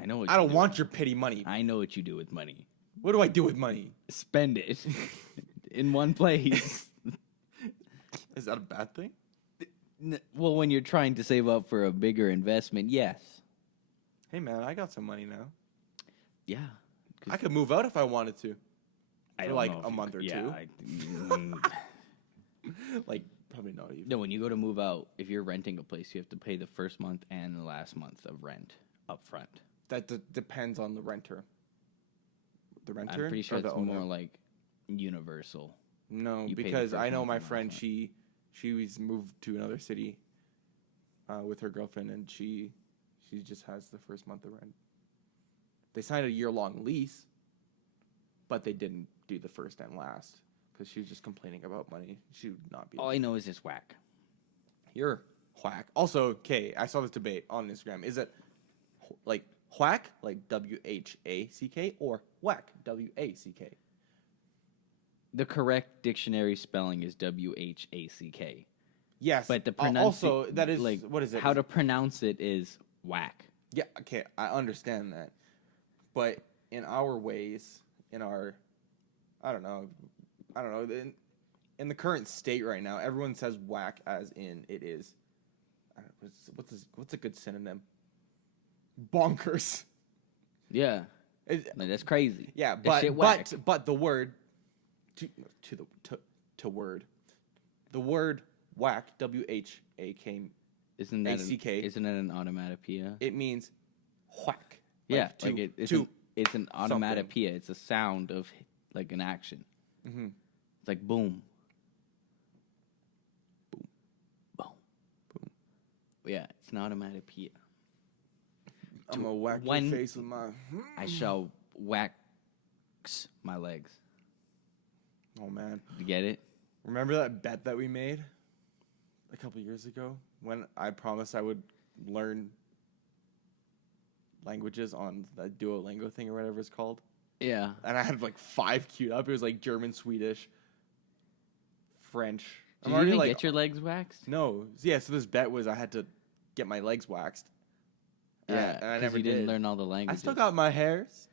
I know what I don't want your pity money. I know what you do with money. What do I do with money? Spend it in one place. Is that a bad thing? Well, when you're trying to save up for a bigger investment, yes. Hey man, I got some money now. Yeah. I could move out if I wanted to. I For don't like know if a you month could- or yeah, two. Like probably not even. No, when you go to move out, if you're renting a place, you have to pay the first month and the last month of rent up front. That depends on the renter. The renter? I'm pretty sure or the it's owner? more like universal. No, you pay the because first I know month my and last friend. month. She's moved to another city with her girlfriend, and she just has the first month of rent. They signed a year-long lease, but they didn't do the first and last because she was just complaining about money. She would not be. All I know is it's whack. You're whack. Also, okay, I saw this debate on Instagram. Is it like whack, like WHACK, or whack, WACK? The correct dictionary spelling is WHACK. Yes, But the also that is like what is it? How to pronounce it is whack. Yeah, okay, I understand that, but in our ways, in our, I don't know, in the current state right now, everyone says whack as in it is. I don't know, what's a good synonym? Bonkers. Yeah, no, that's crazy. Yeah, That shit whack. but the word to word, the word whack, WHAK, Isn't that ACK. isn't that an onomatopoeia? it means whack. Yeah, to, it's to an onomatopoeia. It's a sound of like an action. Mm-hmm. It's like boom, boom, boom, Boom. Yeah, it's an onomatopoeia. I'm gonna whack when- your face with my. I shall wax my legs. Oh man, You get it? remember that bet that we made a couple years ago when I promised I would learn languages on the Duolingo thing or whatever it's called, Yeah. and I had like 5 queued up. It was like German, Swedish, French. Did you even get your legs waxed? No, yeah. So this bet was I had to get my legs waxed. Yeah, and I 'cause never you didn't did. learn all the I languages. still got my hairs.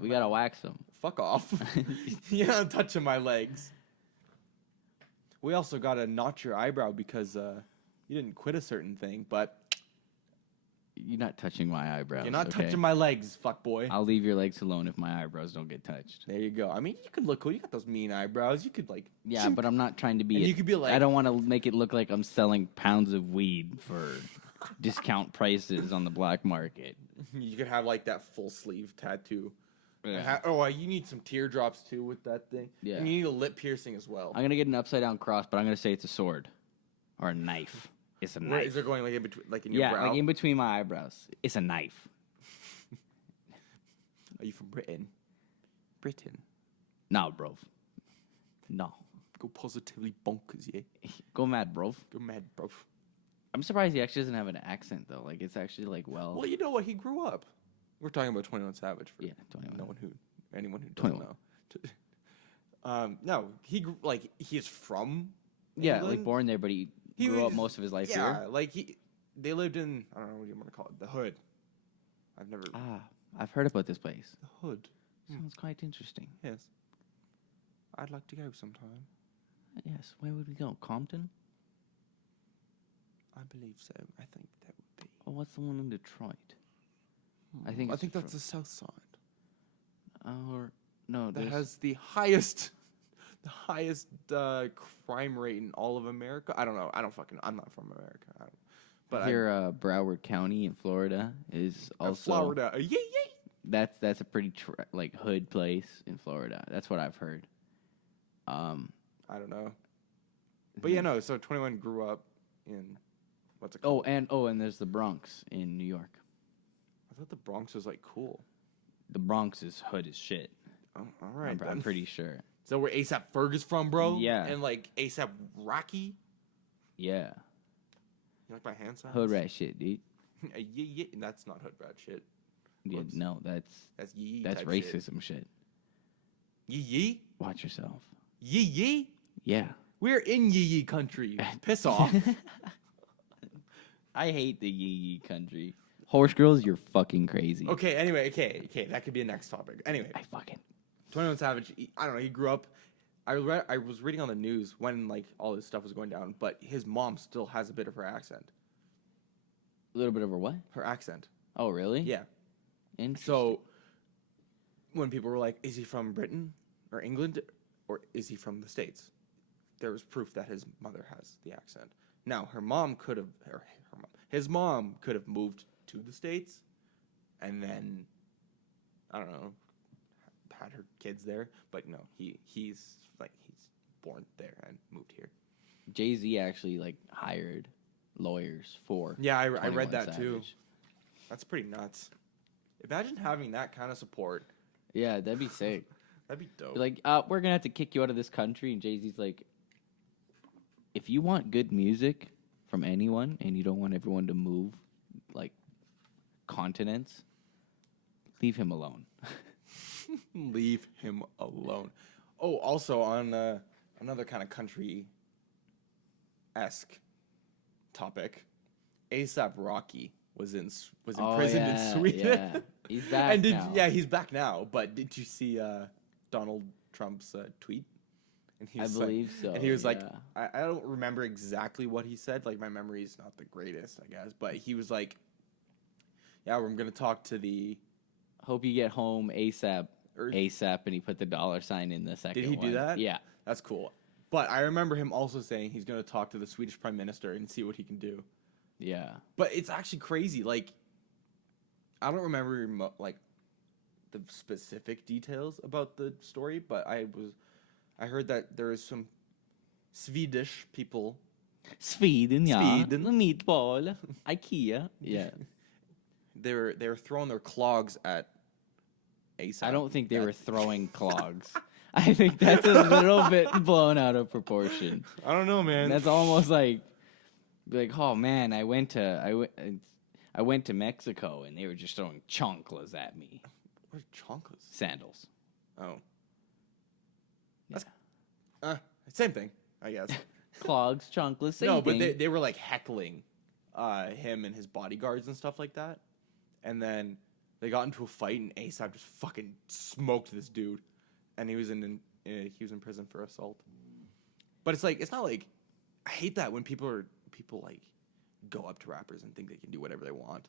We gotta wax them. Fuck off. You're not touching my legs. We also got to notch your eyebrow because you didn't quit a certain thing, but You're not touching my eyebrows. you're not okay? touching my legs, fuck boy. I'll leave your legs alone if my eyebrows don't get touched. There you go. I mean, you could look cool. You got those mean eyebrows. You could like. Yeah, but I'm not trying to be. And you could be like- I don't want to make it look like I'm selling pounds of weed for discount prices on the black market. You could have like that full sleeve tattoo. Yeah. You need some teardrops too with that thing. Yeah. And you need a lip piercing as well. I'm gonna get an upside down cross, but I'm gonna say it's a sword or a knife. It's a Where knife. is there going like in between, like in your Yeah, brow? like in between my eyebrows. It's a knife. Are you from Britain? Britain. No, bro. No. Go positively bonkers, yeah. Go mad, bro. Go mad, bro. I'm surprised he actually doesn't have an accent though. Like it's actually like Well, you know what? He grew up We're talking about 21 Savage for Yeah, 21. Anyone who doesn't 21. know. No, he's from Yeah, England. like born there, but he grew up most of his life yeah, here. like they lived in, I don't know what you want to call it, the hood. I've never I've heard about this place. the hood. Sounds quite interesting. Yes. I'd like to go sometime. Yes. Where would we go? Compton? I believe so. I think that would be. Oh, what's the one in Detroit? I think that's the south side. Or no, That there's has the highest crime rate in all of America. I don't know. I'm not from America. But here, Broward County in Florida is also Florida. Yay, yay. That's a pretty like hood place in Florida. That's what I've heard. I don't know. But yeah, no. So 21 grew up in what's it called? And there's the Bronx in New York. I thought the Bronx was like cool. The Bronx is hood as shit. Oh, all right. I'm pretty sure. So where ASAP Ferg is from, bro? Yeah. And like ASAP Rocky. Yeah. You like my hand signs? Hood rat shit, dude. Yeah. That's not hood rat shit. Yeah, Whoops. no, That's yee. that's type racism shit. Yee. Watch yourself. Yee. Yeah. We're in yee country. Piss off. I hate the yee country. Horse girls, you're fucking crazy. Okay. Anyway. Okay. That could be a next topic. Anyway. I fucking 21 Savage. I don't know. He grew up. I was reading on the news when like all this stuff was going down, but his mom still has a bit of her accent. a little bit of a what? Her accent. Oh, really? Yeah. Interesting. So when people were like, "Is he from Britain or England, or is he from the States?" There was proof that his mother has the accent. Now his mom could have moved to the States, and then I don't know, had her kids there. But no, he's born there and moved here. Jay-Z actually like hired lawyers for. Yeah, I 21 read that too. Savage. That's pretty nuts. Imagine having that kind of support. Yeah, that'd be sick. That'd be dope. Be like, we're gonna have to kick you out of this country, and Jay-Z's like, if you want good music from anyone and you don't want everyone to move like continents, leave him alone. Leave him alone. Oh, also on another kind of country-esque topic, ASAP Rocky was imprisoned in Sweden. Yeah. He's back now. Yeah, he's back now. But did you see Donald Trump's tweet? And I believe so. And he was like, yeah. I don't remember exactly what he said. Like my memory is not the greatest, I guess. But he was like, "Yeah, I'm gonna talk to the." Hope you get home ASAP. Or- ASAP, and he put the $sign in the second Did he one. do that? Yeah. That's cool. But I remember him also saying he's going to talk to the Swedish Prime Minister and see what he can do. Yeah. But it's actually crazy. Like, I don't remember the specific details about the story, but I heard that there is some Swedish people. Sweden, ja. Sweden. Meatball. IKEA. Yeah. They were throwing their clogs at ASAP. I don't think they were throwing clogs. I think that's a little bit blown out of proportion. I don't know, man. That's almost like, oh man, I went to Mexico and they were just throwing chanclas at me. What are chanclas? Sandals. Oh. Yeah. Same thing, I guess. Clogs, chanclas, same No, but thing. they were like heckling him and his bodyguards and stuff like that. And then they got into a fight and ASAP just fucking smoked this dude. And he was in prison for assault. But it's not like I hate that when people like go up to rappers and think they can do whatever they want.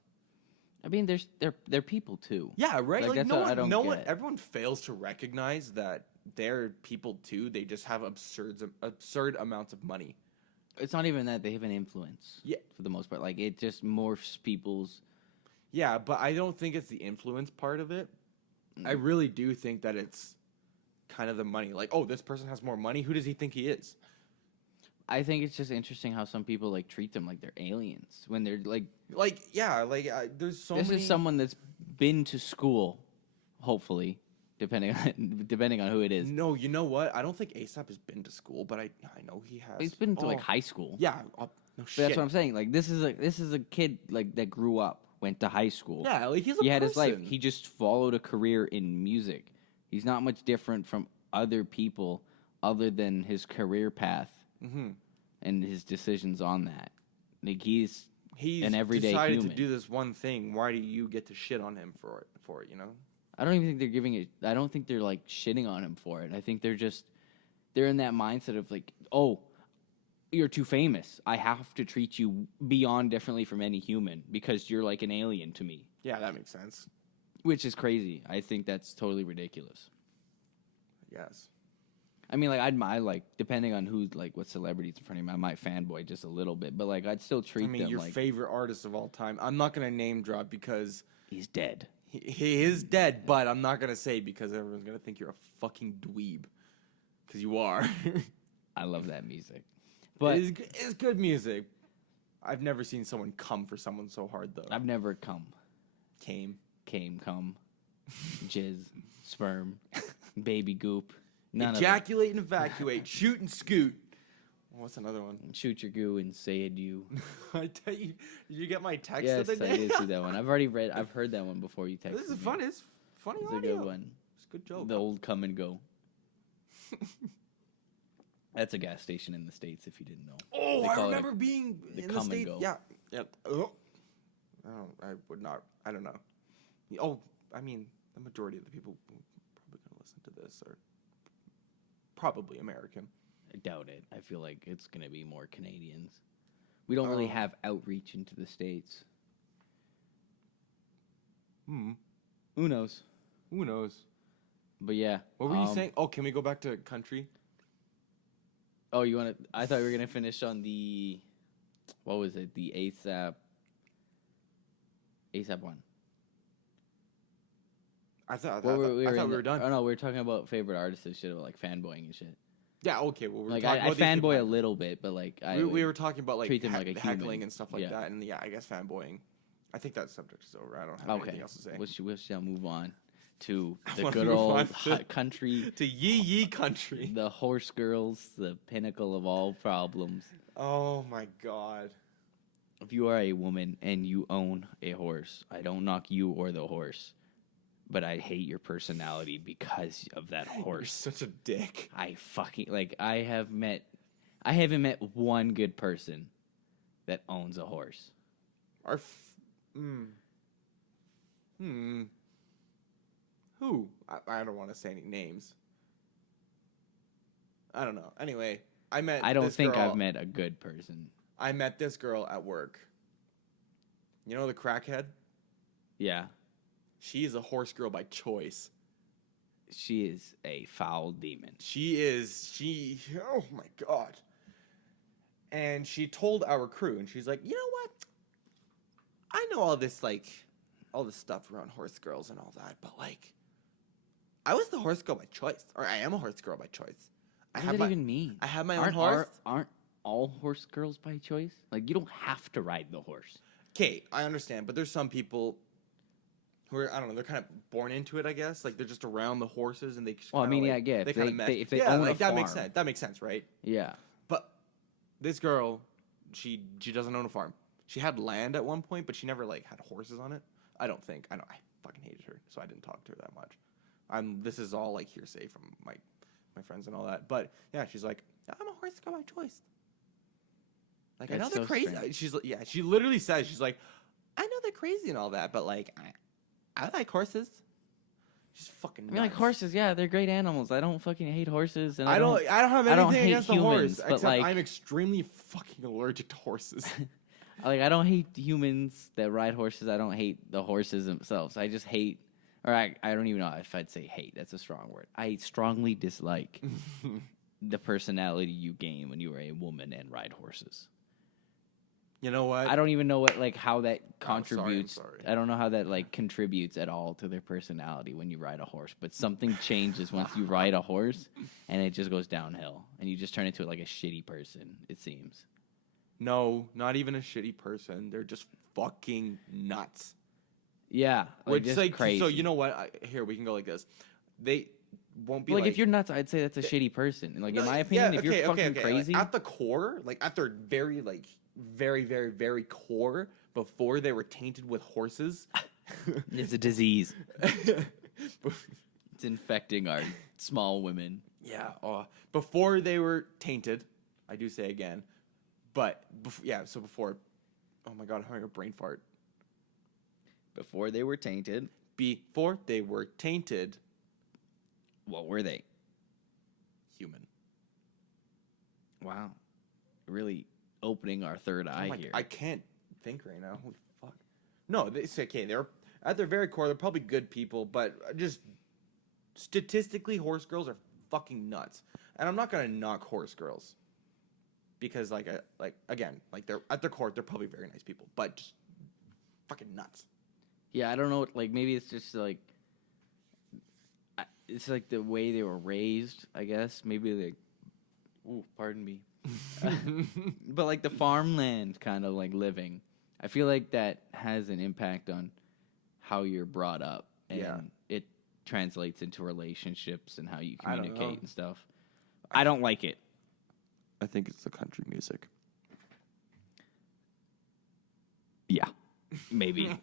I mean, they're people too. Yeah, right. Like, that's what I don't get. Everyone fails to recognize that they're people too. They just have absurd amounts of money. It's not even that they have an influence. Yeah. For the most part, like it just morphs people's. Yeah, but I don't think it's the influence part of it. I really do think that it's kind of the money. Like, oh, this person has more money. Who does he think he is? I think it's just interesting how some people like treat them like they're aliens when they're like. There's so This many. is someone that's been to school, hopefully, depending on who it is. No, you know what? I don't think ASAP has been to school, but I know he has. He's been to like high school. Yeah. No But shit. that's what I'm saying. Like this is a kid like that grew up went to high school. Yeah, like he's a he had his life. person. He just followed a career in music. He's not much different from other people other than his career path and his decisions on that. Like he's an everyday decided human. to do this one thing. Why do you get to shit on him for it, you know? I don't even think they're giving it. I don't think they're like shitting on him for it. I think they're in that mindset of like, oh, you're too famous. I have to treat you beyond differently from any human because you're like an alien to me. Yeah, that makes sense. Which is crazy. I think that's totally ridiculous. Yes. I mean, like, I like, depending on who, like, what celebrities in front of me, I might fanboy just a little bit, but, like, I'd still treat them your like... favorite artist of all time. I'm not going to name drop because... He's dead. He is dead, but I'm not going to say because everyone's going to think you're a fucking dweeb. Because you are. I love that music. But it's good music. I've never seen someone come for someone so hard, though. I've never come. Came, come, jizz, sperm, baby goop. None ejaculate and evacuate, shoot and scoot. What's another one? Shoot your goo and say adieu. I tell you, did you get my text Yes, the other day? I did see that one. I've heard that one before you texted This is me. fun. It's funny It's audio. a good one. It's a good joke. The old come and go. That's a gas station in the States, if you didn't know. Oh, They I call it remember being in the come and States. go. Yeah. Yep. Oh. I would not. I don't know. Oh, I mean, the majority of the people who are probably going to listen to this are probably American. I doubt it. I feel like it's going to be more Canadians. We don't really have outreach into the States. Who knows? Who knows? But yeah. What were you saying? Oh, can we go back to country? Oh, you want to... I thought we were going to finish on the... What was it? The ASAP one. I thought we were done. Oh, no, we were talking about favorite artists and shit, about like fanboying and shit. Yeah, okay. Well, we're Like, talking I about these people. fanboy a little bit, but like... We were talking about like treat them like a heckling human. and stuff like Yeah. that. And yeah, I guess fanboying. I think that subject is over. I don't have anything else to say. We shall move on to the wanna good move old on to- country, To yee country. the horse girls, the pinnacle of all problems. Oh my god. If you are a woman and you own a horse, I don't knock you or the horse, but I hate your personality because of that You're horse. such a dick. I fucking like. I haven't met one good person that owns a horse. Who? I don't want to say any names. I don't know. Anyway, I don't think I've met a good person. I met this girl at work. You know the crackhead? Yeah, She is a horse girl by choice. she is a foul demon. Oh my god. And she told our crew, and she's like, you know what? I know all this stuff around horse girls and all that, but like, I was the horse girl by choice, or I am a horse girl by choice. What does that even mean? I have my own horse. Aren't all horse girls by choice? Like, you don't have to ride the horse. Okay, I understand, but there's some people who are, I don't know, they're kind of born into it, I guess. Like, they're just around the horses, and they just Well, I mean, kinda, yeah, I get they it. kind of If they own a that makes farm. sense. That makes sense, right? Yeah. But this girl, she doesn't own a farm. She had land at one point, but she never like had horses on it. I don't think. I know. I fucking hated her, so I didn't talk to her that much. This is all like hearsay from my friends and all that. But yeah, she's like, I'm a horse girl by choice. Like, I know That's they're so crazy. strange. She literally says, she's like, I know they're crazy and all that, but like, I like horses. She's fucking. I mean, like, nuts. horses, yeah, they're great animals. I don't fucking hate horses. And I don't have I don't anything hate against the humans, horse, but, except like- I'm extremely fucking allergic to horses. Like, I don't hate humans that ride horses. I don't hate the horses themselves. I just hate, or I don't even know if I'd say hate. That's a strong word. I strongly dislike the personality you gain when you are a woman and ride horses. You know what? I don't even know how that contributes. sorry. I don't know how that like contributes at all to their personality when you ride a horse. But something changes once you ride a horse, and it just goes downhill, and you just turn into like a shitty person. It seems. No, not even a shitty person. They're just fucking nuts. Yeah, Which just like crazy. so you know what? Here we can go like this. They won't be like, like if you're nuts, I'd say that's a shitty person. Like, in my opinion, yeah, if you're fucking Like, crazy, at the core, like at their very very very core, before they were tainted with horses. It's a disease. It's infecting our small women. Yeah, before they were tainted, I do say again, but so before, oh my god, I'm having a brain fart. Before they were tainted. Before they were tainted. What were they? Human. Wow. Really opening our third eye here. I can't think right now. Holy fuck. No, it's okay. They're at their very core, they're probably good people, but just statistically, horse girls are fucking nuts. And I'm not gonna knock horse girls because, again, they're at their core, they're probably very nice people, but just fucking nuts. Yeah, I don't know. Like, maybe it's just like it's like the way they were raised. I guess maybe like, ooh, pardon me, but like the farmland kind of like living. I feel like that has an impact on how you're brought up, and it translates into relationships and how you communicate and stuff. I don't like it. I think it's the country music. Yeah, maybe.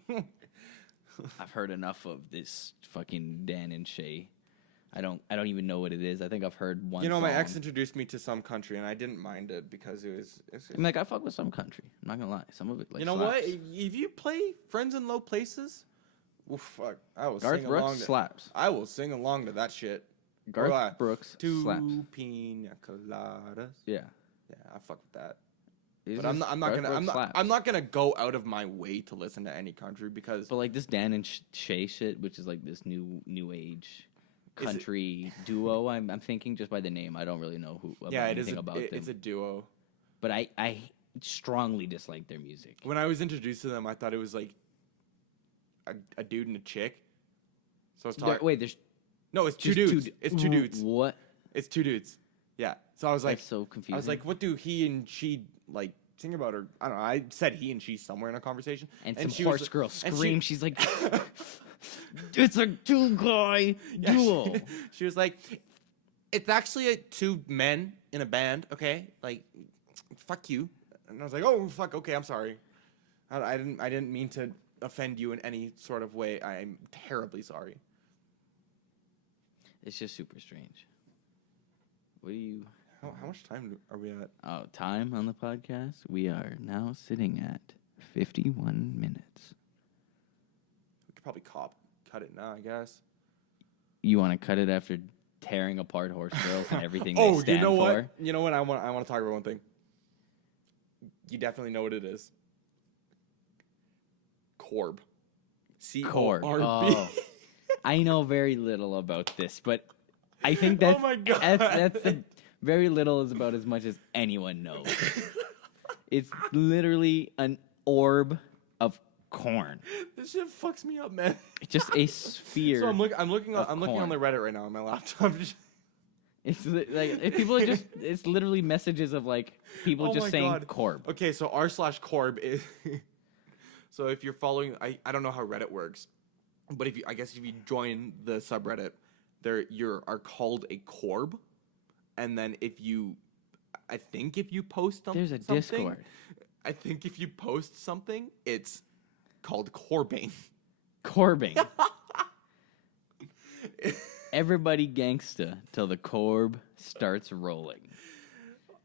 I've heard enough of this fucking Dan and Shay. I don't even know what it is. I think I've heard one. My song. ex introduced me to some country, and I didn't mind it because it was. I'm like, I fuck with some country. I'm not gonna lie. Some of it, like, you know slaps. what? If you play Friends in Low Places, well, fuck, I will Garth sing Brooks along. slaps. I will sing along to that shit. Garth Brooks Two slaps. pina coladas. Yeah, I fuck with that. It's But I'm just- not Garth gonna. Brooks slaps. I'm not gonna go out of my way to listen to any country because. But like this Dan and Shay shit, which is like this new age country duo. I'm thinking just by the name. I don't really know anything about them. It's a duo. But I strongly dislike their music. When I was introduced to them, I thought it was like a dude and a chick. So I was talking. Wait, there's No, it's two dudes. It's two dudes. What? It's two dudes. Yeah. So I was like, That's so confusing. I was like, what do he and she like sing about? Or I don't know. I said he and she somewhere in a conversation. And she some was- horse girl and scream. She's like, it's a two-guy Yeah, duo. she was like, it's actually two men in a band. Okay, like, fuck you. And I was like, oh fuck. Okay, I'm sorry. I didn't mean to offend you in any sort of way. I'm terribly sorry. It's just super strange. What do you... How much time are we at? Oh, time on the podcast? We are now sitting at 51 minutes. We could probably cut it now, I guess. You want to cut it after tearing apart horse girls and everything they Oh, stand you know for? what? You know what? I want to talk about one thing. You definitely know what it is. Corb. Corb. C-O-R-B. Oh. I know very little about this, but I think that's, Oh my God. that's very little is about as much as anyone knows. It's literally an orb of corn. This shit fucks me up, man. It's just a sphere. So I'm looking on corn. the Reddit right now on my laptop. It's people are just. It's literally messages of like people Oh just my saying God. Corb. Okay, so r/Corb is. So if you're following, I don't know how Reddit works, but if you join the subreddit, you are called a Corb, and then if you post something, There's a Discord. I think if you post something, it's called Corbing. Corbing. Everybody gangsta till the Corb starts rolling.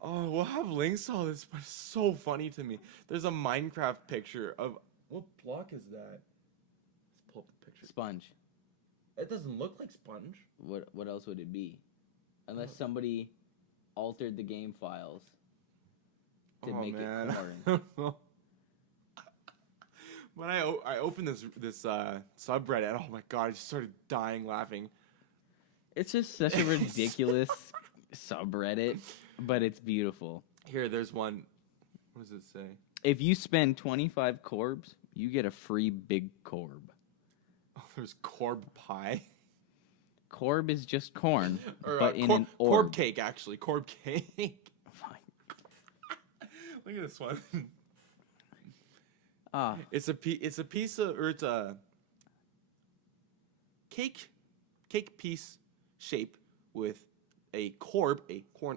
Oh, we'll have links to all this, but it's so funny to me. There's a Minecraft picture of what block is that? Let's pull up the picture. Sponge. It doesn't look like Sponge. What else would it be? Unless somebody altered the game files to make it corn. When I opened this subreddit, oh my god, I just started dying laughing. It's just such a ridiculous subreddit, but it's beautiful. Here, there's one. What does it say? If you spend 25 Corbs, you get a free big Corb. Oh, there's Corb pie. Corb is just corn, Or, but in Corb, an orb. Corb cake, actually. Corb cake. Look at this one. Ah, It's a piece of, or it's a cake piece shape with a corn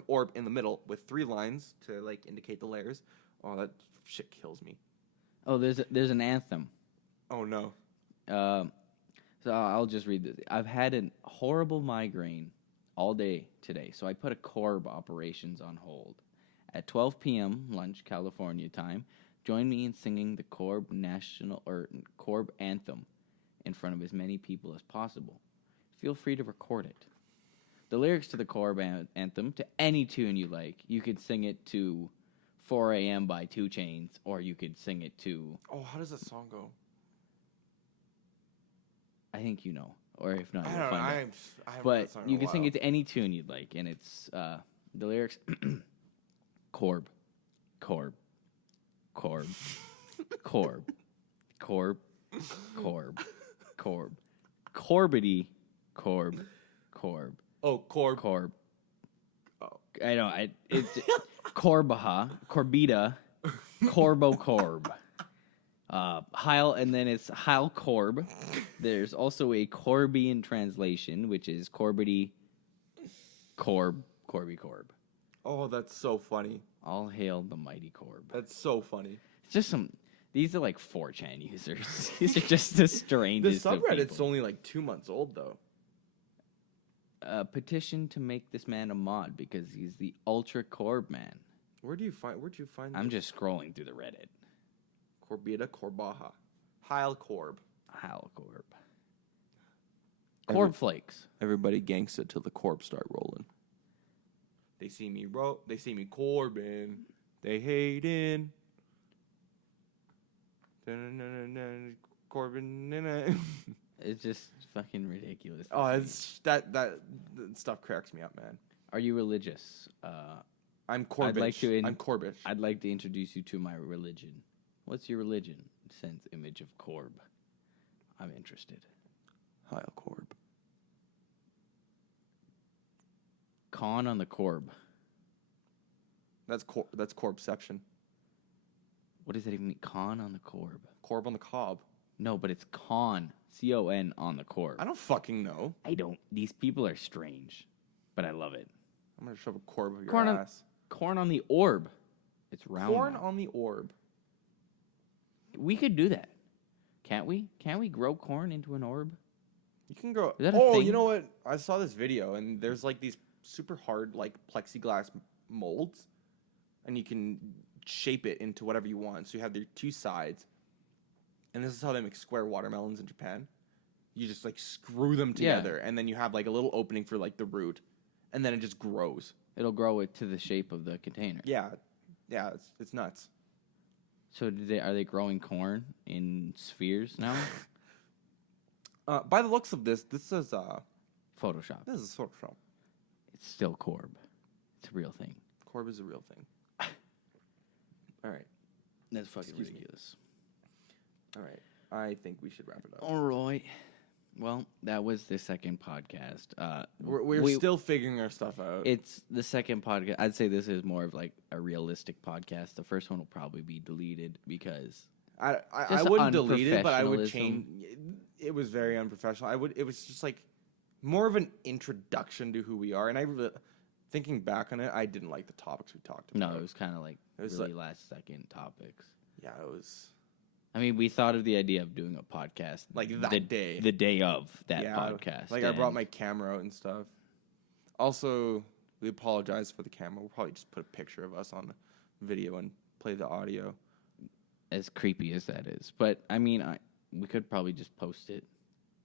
orb in the middle with 3 lines to like indicate the layers. Oh, that shit kills me. Oh, there's an anthem. Oh no. So I'll just read this. I've had a horrible migraine all day today, so I put a Corb operations on hold. At 12 p.m. lunch California time, join me in singing the Corb anthem in front of as many people as possible. Feel free to record it. The lyrics to the Corb anthem to any tune you like. You could sing it to 4 a.m. by 2 Chainz, or you could sing it to, Oh, how does that song go? I think you know, or if not, I you'll don't know. find out. I haven't heard But that song in you a can sing while. it to any tune you'd like, and it's the lyrics: Corb, Corb, Corb, Corb, Corb, Corb, Corb, Corbity, Corb, Corb, Oh, Corb. Corb. Oh. I know. It's Corbaha, Corbita, Corbo Corb. Heil, and then it's Heil Corb. There's also a Corbian translation, which is Corbity, Corb, Corby Corb. Oh, that's so funny. All hail the mighty Corb. That's so funny. It's just these are like 4chan users. These are just the The strangest of subreddit's people. only like 2 months old, though. Petition to make this man a mod because he's the ultra Corb man. Where'd you find I'm this? just scrolling through the Reddit. Corbita, Corbaha. Heil Corb. Heil Corb. Corb flakes. Everybody gangsta till the Corb start rolling. They see me Corbin. They hating. Corbin. It's just fucking ridiculous. to Oh, see. it's that stuff cracks me up, man. Are you religious? I'm Corbish. I'm Corbish. I'd like to introduce you to my religion. What's your religion? Sends image of Corb. I'm interested. Heil Corb. Con on the Corb. That's Corbception. What does that even mean? Con on the Corb. Corb on the cob. No, but it's con. C-O-N on the Corb. I don't fucking know. These people are strange, but I love it. I'm gonna shove a Corb up your Corn on- ass. Corn on the orb. It's round. Corn now. on the orb. We could do that. Can't we? Can't we grow corn into an orb? You can grow. Is that a Oh, thing? you know what? I saw this video, and there's like these super hard like plexiglass molds, and you can shape it into whatever you want. So you have the two sides, and this is how they make square watermelons in Japan. You just like screw them Yeah. together, and then you have like a little opening for like the root, and then it just grows. It'll grow it to the shape of the container. Yeah, it's nuts. So are they growing corn in spheres now? By the looks of this is Photoshop. this is Photoshop. It's still Corb. It's a real thing. Corb is a real thing. All right, That's fucking Excuse me. ridiculous. all right. I think we should wrap it up. All right. Well, that was the second podcast. We're still figuring our stuff out. It's the second podcast. I'd say this is more of like a realistic podcast. The first one will probably be deleted because I Just wouldn't delete it, but I would unprofessionalism. change. It was very unprofessional. It was just like more of an introduction to who we are. And thinking back on it, I didn't like the topics we talked about. no, it was kind of like It was really last second topics. Yeah, it was I mean, we thought of the idea of doing a podcast like that the day. the day of that Yeah, podcast. Like I brought and my camera out and stuff. Also, we apologize for the camera. We'll probably just put a picture of us on the video and play the audio. as creepy as that is, but I mean, we could probably just post it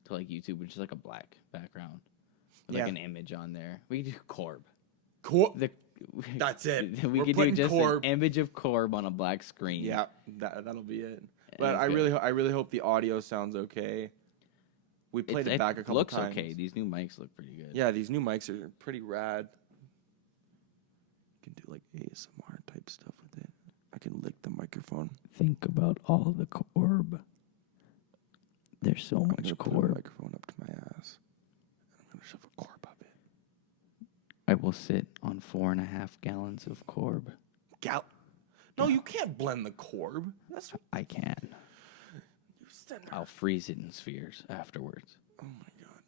to like YouTube, which is like a black background with Yeah. like an image on there. We could do Corb. Cool. The, That's it. we We're could do putting just Corb. an image of Corb on a black screen. Yeah, that'll be it. And But it's I good. really hope the audio sounds okay. We played it back a couple looks times. okay. These new mics look pretty good. Yeah, these new mics are pretty rad. You can do like ASMR type stuff with it. I can lick the microphone. Think about all the Corb. There's so I'm much gonna put a Corb. microphone up to my ass. I'm gonna shove a Corb up it. I will sit on 4.5 gallons of Corb. No, you can't blend the Corb. That's what I can. you said. I'll freeze it in spheres afterwards. Oh my god.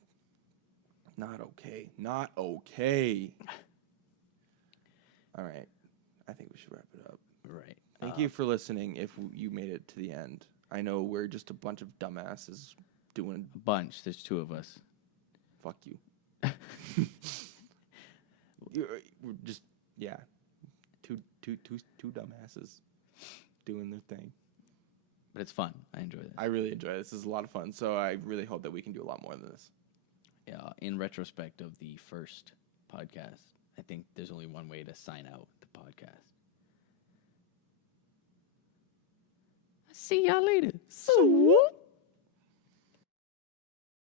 Not okay. Not okay. All right. I think we should wrap it up. Right. Thank Thank you for listening. If you made it to the end, I know we're just a bunch of dumbasses doing. A bunch. There's 2 of us. Fuck you. We're just two dumbasses doing their thing. But it's fun. I enjoy this. I really enjoy this. This is a lot of fun. So I really hope that we can do a lot more than this. Yeah. In retrospect of the first podcast, I think there's only one way to sign out the podcast. See y'all later. So.